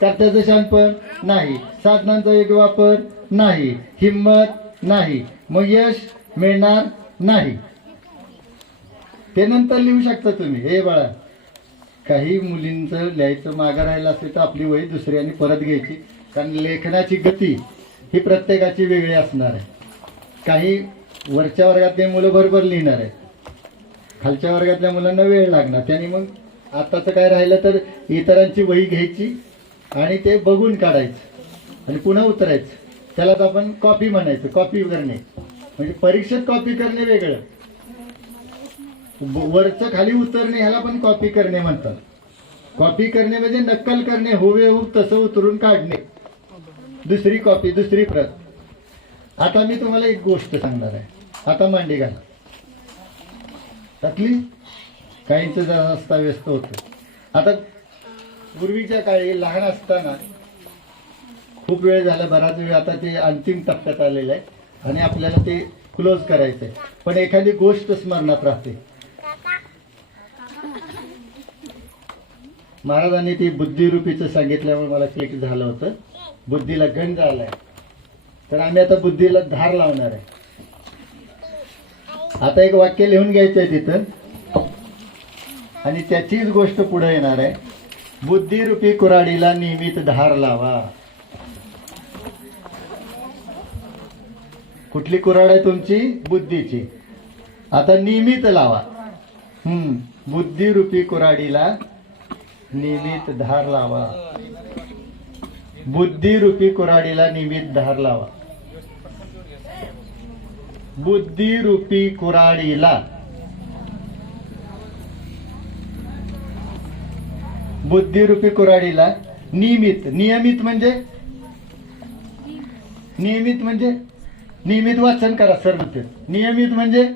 कर्त्याचं शानपण नाही, साधनांचा योग्य वापर नाही, हिंमत नाही, मग यश मिळणार नाही. ते नंतर लिहू शकता तुम्ही. हे बाळा, काही मुलींचं लिहायचं मागं राहिलं असेल तर आपली वही दुसरी आणि परत घ्यायची, कारण लेखनाची गती ही प्रत्येकाची वेगळी असणार आहे. काही वरच्या वर्गातले मुलं बरोबर लिहिणार आहेत, खालच्या वर्गातल्या मुलांना वेळ लागणार. त्याने मग आताचं काय राहिलं तर इतरांची वही घ्यायची आणि ते बघून काढायचं आणि पुन्हा उतरायचं. त्यालाच आपण कॉपी म्हणायचं. कॉपी करणे म्हणजे परीक्षेत कॉपी करणे वेगळं, वरचं खाली उतरणे ह्याला पण कॉपी करणे म्हणतात. कॉपी करणे म्हणजे नक्कल करणे, हुबेहूब तसं उतरून काढणे, दुसरी कॉपी, दुसरी प्रत. आता मी तुम्हाला एक गोष्ट सांगणार आहे. आता मांडी घाला. टाकली? काहींचं जास्त व्यस्त होतं. आता पूर्वीच्या काळी लहान असताना खूप वेळ झाला, बराच वेळ, आता ते अंतिम टप्प्यात आलेलं आहे आणि आपल्याला ते क्लोज करायचं आहे. पण एखादी गोष्ट स्मरणात राहते. महाराजांनी ती बुद्धिरूपीचं सांगितल्यामुळे मला क्लिक झालं होतं. बुद्धीला गंज आलाय, तर आम्ही आता बुद्धीला धार लावणार आहे. आता एक वाक्य लिहून घ्यायचं आहे तिथं आणि त्याचीच गोष्ट पुढे येणार आहे. बुद्धिरूपी कुऱ्हाडीला नियमित धार लावा. कुठली कुऱ्हाड आहे तुमची? बुद्धीची. आता नियमित लावा. बुद्धिरूपी कुऱ्हाडीला नियमित धार लावा. बुद्धिरूपी कुऱ्हाडीला नियमित धार लावा. बुद्धिरूपी कुऱ्हाडीला, बुद्धिरूपी कुऱ्हाडीला नियमित, नियमित म्हणजे नियमित म्हणजे नियमित वाचन करा सर. नियमित म्हणजे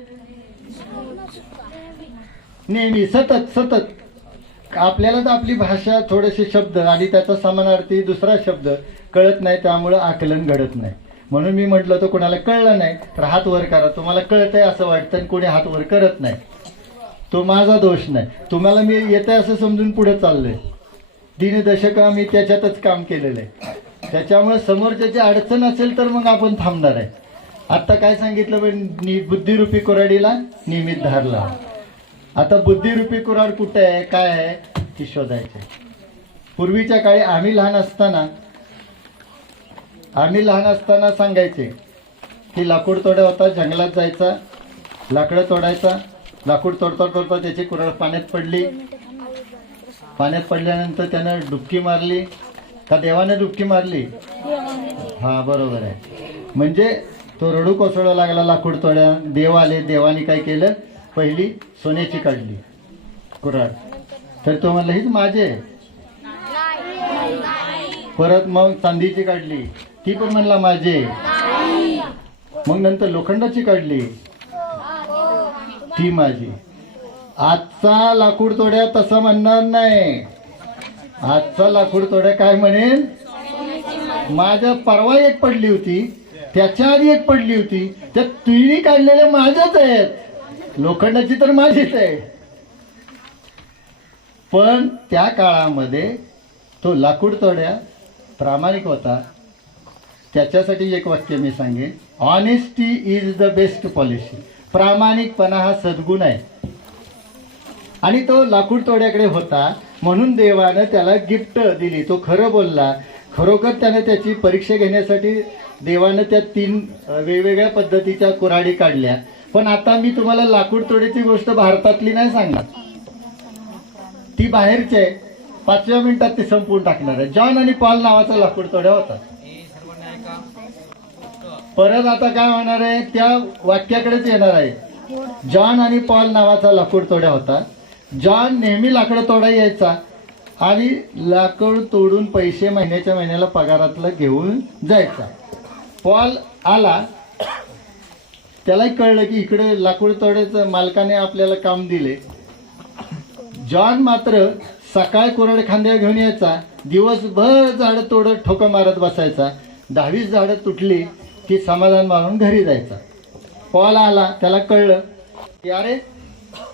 नेहमी, सतत सतत. आपल्याला तर आपली भाषा, थोडेसे शब्द आणि त्याचा समानार्थी दुसरा शब्द कळत नाही, त्यामुळं आकलन घडत नाही. म्हणून मी म्हटलं तर कोणाला कळलं नाही तर हात वर करा. तुम्हाला कळतंय असं वाटतं आणि कोणी हात वर करत नाही, तो माझा दोष नाही. तुम्हाला मी येतंय असं समजून पुढे चाललोय. दिनदशक मी त्याच्यातच काम केलेलं आहे. त्याच्यामुळे समोरच्याची अडचण असेल तर मग आपण थांबणार आहे. आत्ता काय सांगितलं? बुद्धिरूपी कुऱ्हाडीला नियमित धार लावा. आता बुद्धिरूपी कुऱ्हाड कुठे आहे, काय आहे, ती शोधायचं. पूर्वीच्या काळी आम्ही लहान असताना सांगायचे की लाकूड तोडा होता, जंगलात जायचा, लाकडं तोडायचा, लाकूड तोडता तोडता त्याची कुऱ्हाड पाण्यात पडली. पाण्यात पडल्यानंतर त्यानं डुबकी मारली का देवाने डुबकी मारली? हा, बरोबर आहे. म्हणजे तो रडू कोसळू लागला लाकूड तोड्या. देव आले, देवाने काय केलं? पहिली सोन्याची काढली कुऱ्हाड, तर तो म्हणला हीच माझे. परत मग चांदीची काढली, ती पण म्हणला माझे. मग नंतर लोखंडाची काढली, ती माझी. आजचा लाकूड तोड्या तसा म्हणणार नाही. आजचा लाकूड तोड्या काय म्हणेल? माझ्या परवा एक पडली होती, त्याच्या आधी एक पडली होती, त्या तुझी काढलेल्या माझ्याच आहेत, लोखंडाची तर माझीच आहे. पण त्या काळामध्ये तो लाकूड तोड्या प्रामाणिक होता. त्याच्यासाठी एक वाक्य मी सांगेन, honesty is the best policy. प्रामाणिकपणा हा सद्गुण आहे. आणि तो लाकूड तोड्याकडे होता म्हणून देवानं त्याला गिफ्ट दिली. तो खरं बोलला. खरोखर त्याने त्याची परीक्षा घेण्यासाठी देवानं त्या 3 वेगवेगळ्या पद्धतीच्या कुऱ्हाडी काढल्या. पण आता मी तुम्हाला लाकूड तोड्याची गोष्ट भारतातली नाही सांगणार, ती बाहेरची आहे. 5व्या मिनिटात ती संपवून टाकणार आहे. जॉन आणि पॉल नावाचा लाकूड तोड्या होता. परत आता काय होणार आहे? त्या वाक्याकडेच येणार आहे. जॉन आणि पॉल नावाचा लाकूड तोड्या होता. जॉन नेहमी लाकडं तोडा यायचा आणि लाकूड तोडून पैसे महिन्याच्या महिन्याला पगारातलं घेऊन जायचा. पॉल आला, त्यालाही कळलं की इकडे लाकूड तोड्याचं मालकाने आपल्याला काम दिले. जॉन मात्र सकाळ कुऱ्हाड खांद्यावर घेऊन यायचा, दिवसभर झाडं तोडत ठोका मारत बसायचा. 10-20 झाडं तुटली की समाधान मानून घरी जायचा. पॉल आला, त्याला कळलं की अरे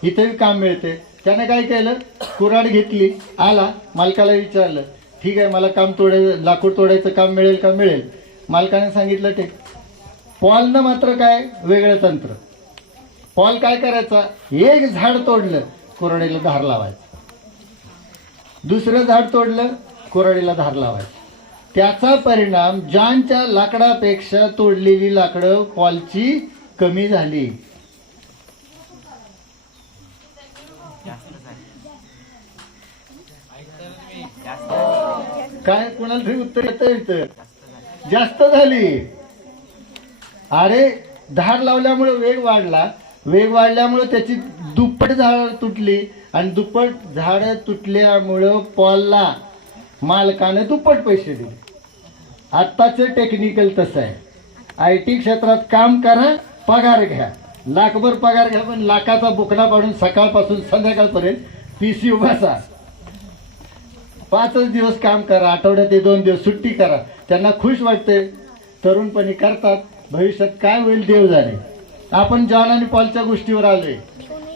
इथेही काम मिळते. त्याने काय केलं, कुऱ्हाड घेतली, आला, मालकाला विचारलं, ठीक आहे मला काम लाकूड तोडायचं काम मिळेल का? मिळेल. मालकाने सांगितलं ते. पॉलनं मात्र काय वेगळं तंत्र. पॉल काय करायचा, एक झाड तोडलं कुऱ्हाडीला धार लावायचं, दुसरं झाड तोडलं कुऱ्हाडीला धार लावायचं. त्याचा परिणाम जॉनच्या लाकडापेक्षा तोडलेली लाकडं पॉलची कमी झाली. काय कोणाला तरी उत्तर येतं, जास्त झाली. अरे धार लावल्यामुळे वेग वाढला, वेग वाढल्यामुळे त्याची दुप्पट झाड तुटली, आणि दुप्पट झाड तुटल्यामुळं पॉलला मालकाने दुप्पट पैसे दिले. आत्ताचं टेक्निकल तसं आहे. IT क्षेत्रात काम करा, पगार घ्या, लाखभर पगार घ्या, पण लाखाचा बुकना पाडून सकाळपासून संध्याकाळपर्यंत PC बसा. 5च दिवस काम करा, आठवड्यात 2 दिवस सुट्टी करा. त्यांना खुश वाटते, तरुणपणी करतात. भविष्यात काय होईल देव जाणे. आपण जॉन आणि पॉलच्या गोष्टीवर आलोय.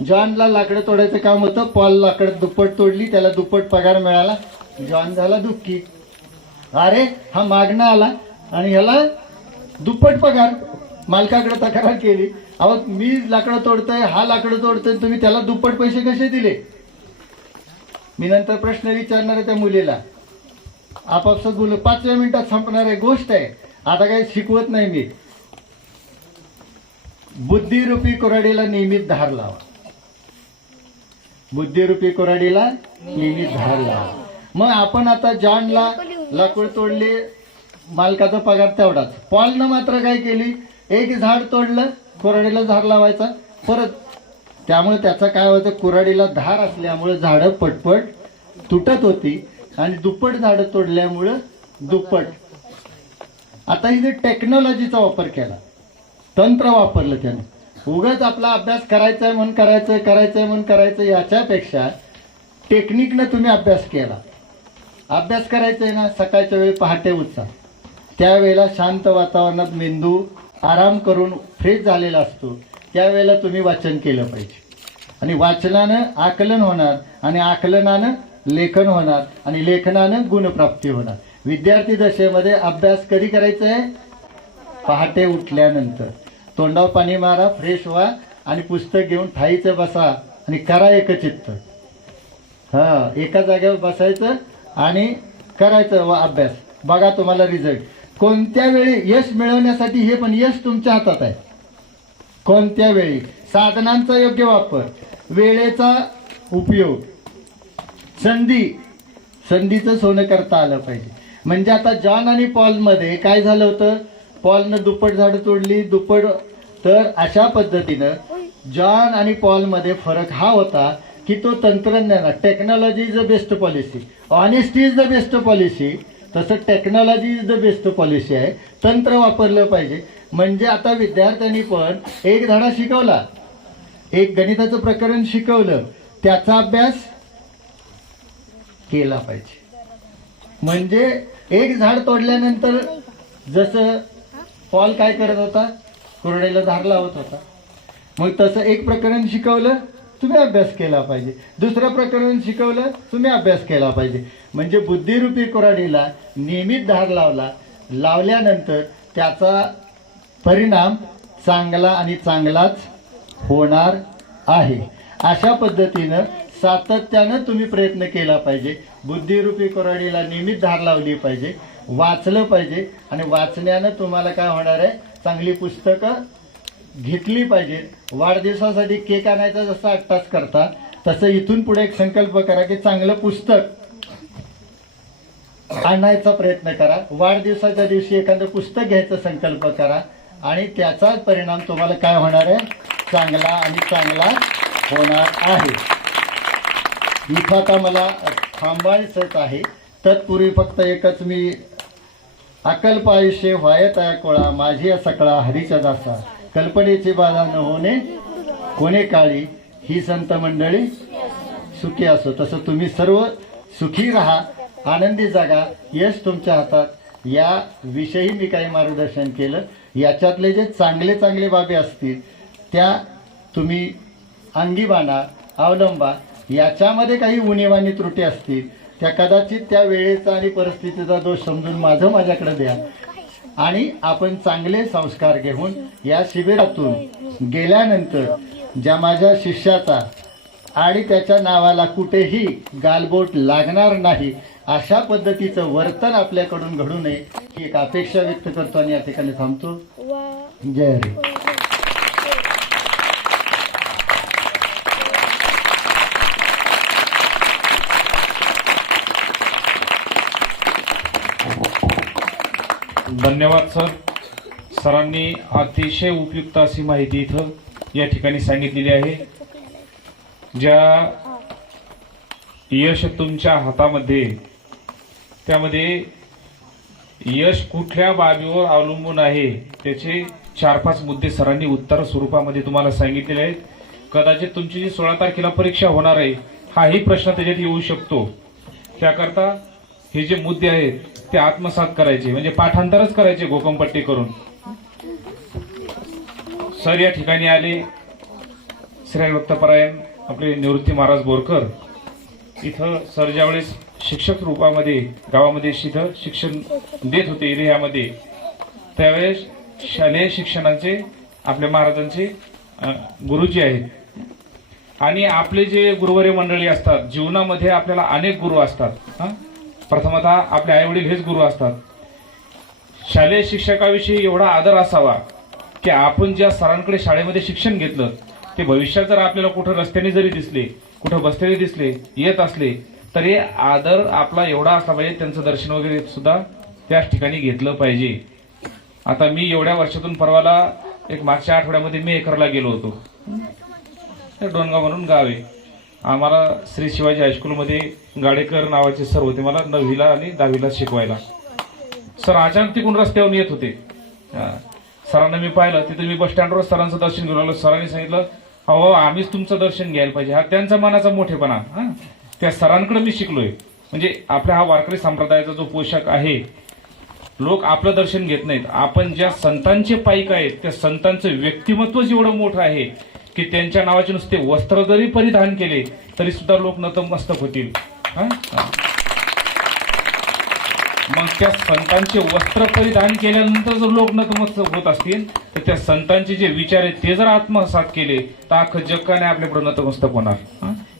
जॉनला लाकडं तोडायचं काम होतं, पॉल लाकडं दुप्पट तोडली, त्याला दुप्पट पगार मिळाला. जॉन झाला दुःखी. अरे हा मागणं आला आणि ह्याला दुप्पट पगार. मालकाकडे तक्रार केली, अहो मी लाकडं तोडतोय, हा लाकडं तोडतोय, तुम्ही त्याला दुप्पट पैसे कसे दिले? मी नंतर प्रश्न विचारणार आहे त्या मुलीला. आपापसात बोल, 5व्या मिनिटात संपणार आहे गोष्ट आहे. आता काही शिकवत नाही मी. बुद्धिरूपी कुऱ्हाडीला नियमित धार लावा. बुद्धिरूपी कुऱ्हाडीला नियमित धार लावा. मग आपण आता जॉनला लाकूड तोडले, मालकाचा पगार तेवढाच. पॉलनं मात्र काय केली, एक झाड तोडलं, कुऱ्हाडीला धार लावायचा परत. त्यामुळे त्याचा काय व्हायचं, कुऱ्हाडीला धार असल्यामुळे झाडं पटपट तुटत होती, आणि दुप्पट झाडं तोडल्यामुळं दुप्पट. आता इथे टेक्नॉलॉजीचा वापर केला, तंत्र वापरलं त्याने. उगाच आपला अभ्यास करायचा आहे म्हणून करायचं याच्यापेक्षा टेक्निकनं तुम्ही अभ्यास केला. अभ्यास करायचा आहे ना, सकाळच्या वेळी पहाटे उठा. त्यावेळेला शांत वातावरणात मेंदू आराम करून फ्रेश झालेला असतो. त्यावेळेला तुम्ही वाचन केलं पाहिजे, आणि वाचनानं आकलन होणार, आणि आकलनानं लेखन होणार, आणि लेखनानं गुणप्राप्ती होणार. विद्यार्थी दशेमध्ये अभ्यास कधी करायचा आहे, पहाटे उठल्यानंतर. तोंडावर पाणी मारा, फ्रेश व्हा, आणि पुस्तक घेऊन ठाईचं बसा आणि करा एकचित्त. एका जागेवर बसायचं आणि करायचं अभ्यास. बघा तुम्हाला रिझल्ट. कोणत्या वेळी यश मिळवण्यासाठी हे पण यश तुमच्या हातात आहे. कोणत्या वेळी साधनांचा योग्य वापर, वेळेचा उपयोग, संधीचं सोनं करता आलं पाहिजे. म्हणजे आता जॉन आणि पॉलमध्ये काय झालं होतं, पॉलनं दुप्पट झाडं तोडली, दुप्पट. तर अशा पद्धतीनं जॉन आणि पॉलमध्ये फरक हा होता की तो तंत्रज्ञान, technology is the best policy, honesty is the best policy. तसं technology is the best policy आहे. तंत्र वापरलं पाहिजे. म्हणजे आता विद्यार्थ्यांनी पण एक धडा शिकवला, एक गणिताचं प्रकरण शिकवलं, त्याचा अभ्यास केला पाहिजे. म्हणजे एक झाड तोडल्यानंतर जसं पॉल काय करत होता, कुऱ्हाडीला धार लावत होता, मग तसं एक प्रकरण शिकवलं, तुम्ही अभ्यास केला पाहिजे. दुसरं प्रकरण शिकवलं, तुम्ही अभ्यास केला पाहिजे. म्हणजे बुद्धिरूपी कुऱ्हाडीला नियमित धार लावल्यानंतर त्याचा परिणाम चांगला आणि चांगलाच होणार आहे. अशा पद्धतीनं सातत्यानं तुम्ही प्रयत्न केला पाहिजे. बुद्धिरूपी कुऱ्हाडीला नियमित धार लावली पाहिजे, वाचलं पाहिजे, आणि वाचण्यानं तुम्हाला काय होणार आहे, चांगली पुस्तकं घेतली पाहिजे. वाढदिवसासाठी केक आणायचा जसं 8 तास करता, तसं इथून पुढे एक संकल्प करा की चांगलं पुस्तक आणायचा प्रयत्न करा. वाढदिवसाच्या दिवशी एखादं पुस्तक घ्यायचा संकल्प करा, आणि त्याचाच परिणाम तुम्हाला काय होणार आहे, चांगला आणि चांगला होणार आहे. इथं आता मला थांबायचंच आहे. तत्पूर्वी फक्त एकच मी, अकल्प आयुष्य व्हायत कोळा, माझी या सकळा हरीच्या दासा, कल्पनेची बाधा न होणे कोणे काळी, ही संत मंडळी सुखी असो. तसं तुम्ही सर्व सुखी राहा, आनंदी जगा, यश तुमच्या हातात. या विषयी मी काही मार्गदर्शन केलं. याच्यातले जे चांगले चांगले बाबी असतील त्या तुम्ही अंगी बाणा, अवलंबा. याच्यामध्ये काही उणीवाणी त्रुटी असतील त्या कदाचित त्या वेळेचा आणि परिस्थितीचा दोष समजून माझ्याकडे द्या आणि आपण चांगले संस्कार घेऊन या शिबिरातून गेल्यानंतर ज्या माझ्या शिष्याचा आणि त्याच्या नावाला कुठेही गालबोट लागणार नाही अशा पद्धतीचं वर्तन आपल्याकडून घडू नये ही एक अपेक्षा व्यक्त करतो आणि या ठिकाणी थांबतो. जय हरी. धन्यवाद सर. सरांनी अतिशय उपयुक्त अशी माहिती इथं या ठिकाणी सांगितलेली आहे. ज्या यश तुमच्या हातामध्ये, त्यामध्ये यश कुठल्या बाबीवर अवलंबून आहे त्याचे 4-5 मुद्दे सरांनी उत्तर स्वरूपामध्ये तुम्हाला सांगितलेले आहेत. कदाचित तुमची जी 16 तारखेला परीक्षा होणार आहे हाही प्रश्न त्याच्यात येऊ शकतो. त्याकरता हे जे मुद्दे आहेत ते आत्मसात करायचे, म्हणजे पाठांतरच करायचे घोकमपट्टी करून. सर या ठिकाणी आले, श्री भक्तपरायण आपले निवृत्ती महाराज बोरकर. इथं सर ज्यावेळेस शिक्षक रूपामध्ये गावामध्ये शिक्षण देत होते एरियामध्ये, त्यावेळेस शालेय शिक्षणाचे आपल्या महाराजांचे गुरुजी आहेत. आणि आपले जे गुरुवर्य मंडळी असतात, जीवनामध्ये आपल्याला अनेक गुरु असतात. प्रथमतः आपले आई वडील हेच गुरु असतात. शालेय शिक्षकाविषयी एवढा आदर असावा की आपण ज्या सरांकडे शाळेमध्ये शिक्षण घेतलं ते भविष्यात जर आपल्याला कुठं रस्त्याने जरी दिसले, कुठं बसलेले दिसले, येत असले तरी आदर आपला एवढा असला पाहिजे, त्यांचं दर्शन वगैरे सुद्धा त्याच ठिकाणी घेतलं पाहिजे. आता मी एवढ्या वर्षातून परवाला एक मागच्या आठवड्यामध्ये मी एकरला गेलो होतो. डोनगाव म्हणून गाव आहे. आम्हाला श्री शिवाजी हायस्कूलमध्ये गाडेकर नावाचे सर होते, मला 9वीला आणि 10वीला शिकवायला. सर अचानक तिकडून रस्त्यावरून येत होते. सरांना मी पाहिलं, तिथे मी बस स्टँडवर सरांचं दर्शन घेऊन आलो. सरांनी सांगितलं, अहो आम्हीच तुमचं दर्शन घ्यायला पाहिजे. हा त्यांचा मनाचा मोठेपणा. त्या सरांकडे मी शिकलोय. म्हणजे आपल्या हा वारकरी संप्रदायाचा जो पोशाख आहे, लोक आपलं दर्शन घेत नाहीत. आपण ज्या संतांचे पाईक आहेत त्या संतांचं व्यक्तिमत्व जेवढं मोठं आहे की त्यांच्या नावाचे नुसते वस्त्र जरी परिधान केले तरी सुद्धा लोक नतमस्तक होतील. मग त्या संतांचे वस्त्र परिधान केल्यानंतर जर लोक नतमस्तक होत असतील तर त्या संतांचे जे विचार आहेत ते जर आत्मसात केले तर अख्खं जग का नाही आपल्याकडे नतमस्तक होणार.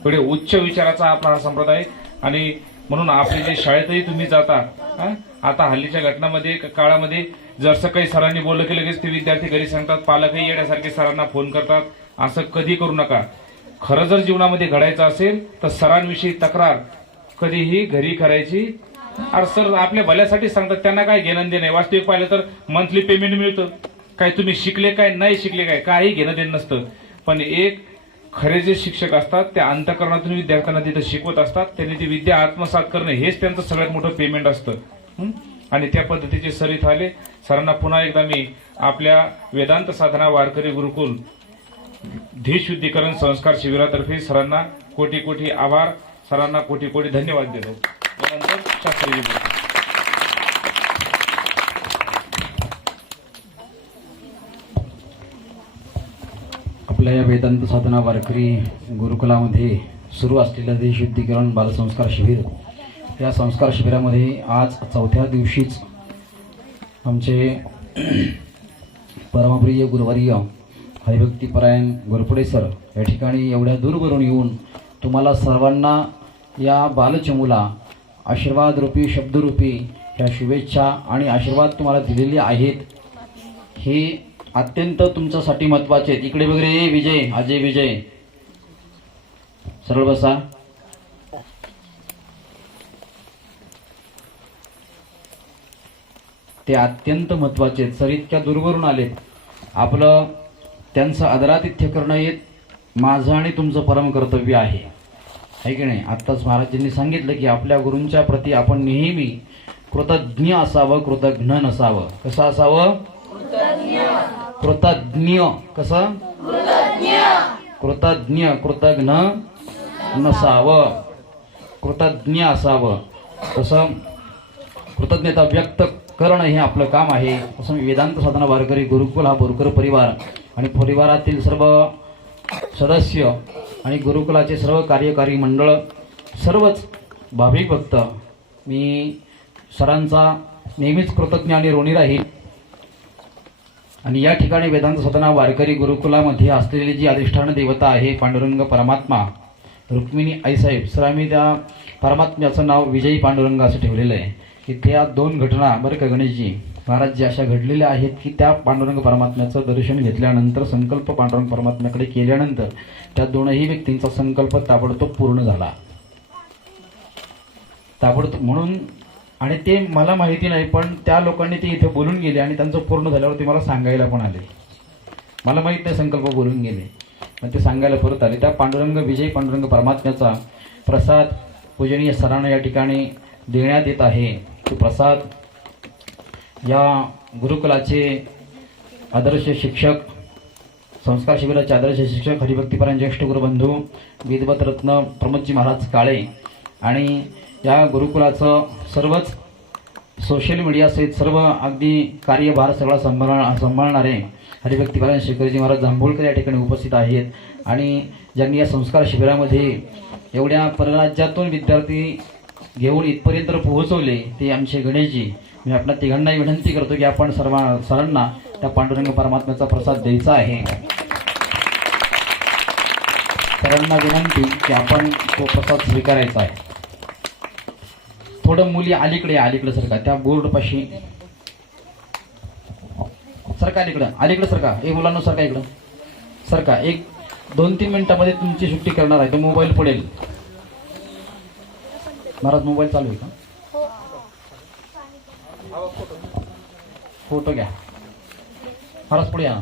एवढे उच्च विचाराचा आपला हा संप्रदाय. आणि म्हणून आपले जे शाळेतही तुम्ही जाता, आता हल्लीच्या घटनामध्ये काळामध्ये जसं काही सरांनी बोललं की लगेच ते विद्यार्थी घरी सांगतात, पालकही येण्यासारखे सरांना फोन करतात. असं कधी करू नका. खरं जर जीवनामध्ये घडायचं असेल तर सरांविषयी तक्रार कधीही घरी करायची. अरे सर आपल्या भल्यासाठी सांगतात, त्यांना काय घेणं देणं नाही. वास्तविक पाहिलं तर मंथली पेमेंट मिळतं. काय तुम्ही शिकले काय नाही शिकले काय काही घेणं देणं नसतं. पण एक खरे जे शिक्षक असतात त्या अंतःकरणातून विद्यार्थ्यांना तिथं शिकवत असतात. त्यांनी ती विद्या आत्मसात करणं हेच त्यांचं सगळ्यात मोठं पेमेंट असतं. आणि त्या पद्धतीचे सर इथं आले. सरांना पुन्हा एकदा मी आपल्या वेदांत साधना वारकरी गुरुकुल धीशुद्धीकरण संस्कार शिबिरातर्फे सरांना कोटी कोटी आभार, सरांना कोटी कोटी धन्यवाद देतो. त्यानंतर शास्त्रीजी बोलतात. आपल्या या वेदांत साधना वारकरी गुरुकुलामध्ये सुरू असलेलं देशशुद्धीकरण बालसंस्कार शिबिर, या संस्कार शिबिरामध्ये आज 4थ्या दिवशीच आमचे परमप्रिय गुरुवर्य हरिभक्तीपरायण गोरपुडे सर या ठिकाणी एवढ्या दूरवरून येऊन तुम्हाला सर्वांना या बालचमूला आशीर्वादरूपी शब्दरूपी ह्या शुभेच्छा आणि आशीर्वाद तुम्हाला दिलेले आहेत. हे अत्यंत तुमच्यासाठी महत्त्वाचे आहेत. इकडे वगैरे विजय, अजय विजय सरळ बसा. ते अत्यंत महत्त्वाचे आहेत. सर इतक्या दूरवरून आलेत. आपलं त्यांचं आदरातिथ्य करणं हे माझं आणि तुमचं परम कर्तव्य आहे की नाही. आत्ताच महाराजांनी सांगितलं की आपल्या गुरूंच्या प्रती आपण नेहमी कृतज्ञ असावं, कृतज्ञ नसावं. कसं असावं? कृतज्ञ. कसं? कृतज्ञ. कृतज्ञ नसावं, कृतज्ञ असावं. तसं कृतज्ञता व्यक्त करणं हे आपलं काम आहे. तसं वेदांत साधना वारकरी गुरुकुल हा बोरकर परिवार आणि परिवारातील सर्व सदस्य आणि गुरुकुलाचे सर्व कार्यकारी मंडळ, सर्वच भाविक भक्त, मी सरांचा नेहमीच कृतज्ञ आणि ऋणी राहील. आणि या ठिकाणी वेदांत साधना वारकरी गुरुकुलामध्ये असलेली जी अधिष्ठान देवता आहे पांडुरंग परमात्मा, रुक्मिणी आईसाहेब, सर आम्ही त्या परमात्म्याचं नाव विजयी पांडुरंग असं ठेवलेलं आहे. इथे या 2 घटना बरं का गणेशजी महाराज जी अशा घडलेल्या आहेत की त्या पांडुरंग परमात्म्याचं दर्शन घेतल्यानंतर, संकल्प पांडुरंग परमात्म्याकडे केल्यानंतर त्या 2ही व्यक्तींचा संकल्प ताबडतोब पूर्ण झाला. ताबडतोब म्हणून, आणि ते मला माहिती नाही, पण त्या लोकांनी ते इथे बोलून गेले आणि त्यांचं पूर्ण झाल्यावर ते मला सांगायला पण आले. मला माहीत नाही संकल्प बोलून गेले, पण ते सांगायला परत आले. त्या पांडुरंग विजय पांडुरंग परमात्म्याचा प्रसाद पूजनीय सरांना या ठिकाणी देण्यात येत आहे. तो प्रसाद या गुरुकुलाचे आदर्श शिक्षक, संस्कार शिबिराचे आदर्श शिक्षक, हरिभक्तीपरायण ज्येष्ठ गुरुबंधू विद्वत रत्न प्रमोदजी महाराज काळे आणि या गुरुकुलाचं सर्वच सोशल मीडियासहित सर्व अगदी कार्यभार सगळा सांभाळणारे हरिभक्तीपरायण शेखरजी महाराज जांभूळकर या ठिकाणी उपस्थित आहेत. आणि ज्यांनी या संस्कार शिबिरामध्ये एवढ्या परराज्यातून विद्यार्थी घेऊन इथपर्यंत पोहोचवले ते आमचे गणेशजी. मी आपल्या तिघांनाही विनंती करतो की आपण सर्व सरांना त्या पांडुरंग परमात्म्याचा प्रसाद द्यायचा आहे. सरांना विनंती की आपण तो प्रसाद स्वीकारायचा आहे. थोडं मुली अलीकडे सरका, त्या बोर्डपाशी सरका, अलीकडे सरका. मुलांना सरका, इकडं सरका. 1-2-3 मिनिटामध्ये तुमची सुट्टी करणार आहे. तो मोबाईल पडेल. महाराज मोबाईल चालू आहे का? फोटो घ्या. महाराज पुढे या.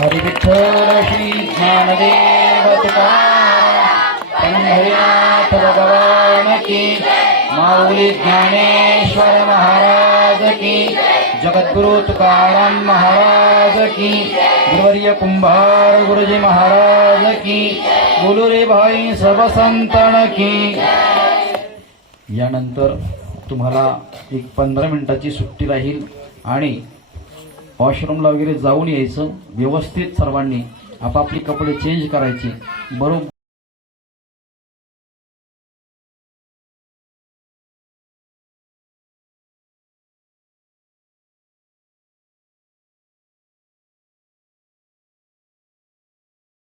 हरी विठ्ठल श्री ज्ञानदेव तुकाराम पंढरीनाथ भगवान की, माऊली ज्ञानेश्वर महाराज की, जगद्गुरु तुकाराम महाराज की, गुरुवर्य कुंभार गुरुजी महाराज की, बोलू रे भाई सर्व संतन की. यानंतर तुम्हाला 15 मिनिटाची सुट्टी राहील आणि वॉशरूमला वगैरे जाऊन यायचं. व्यवस्थित सर्वांनी आपापली कपडे चेंज करायचे. बरोबर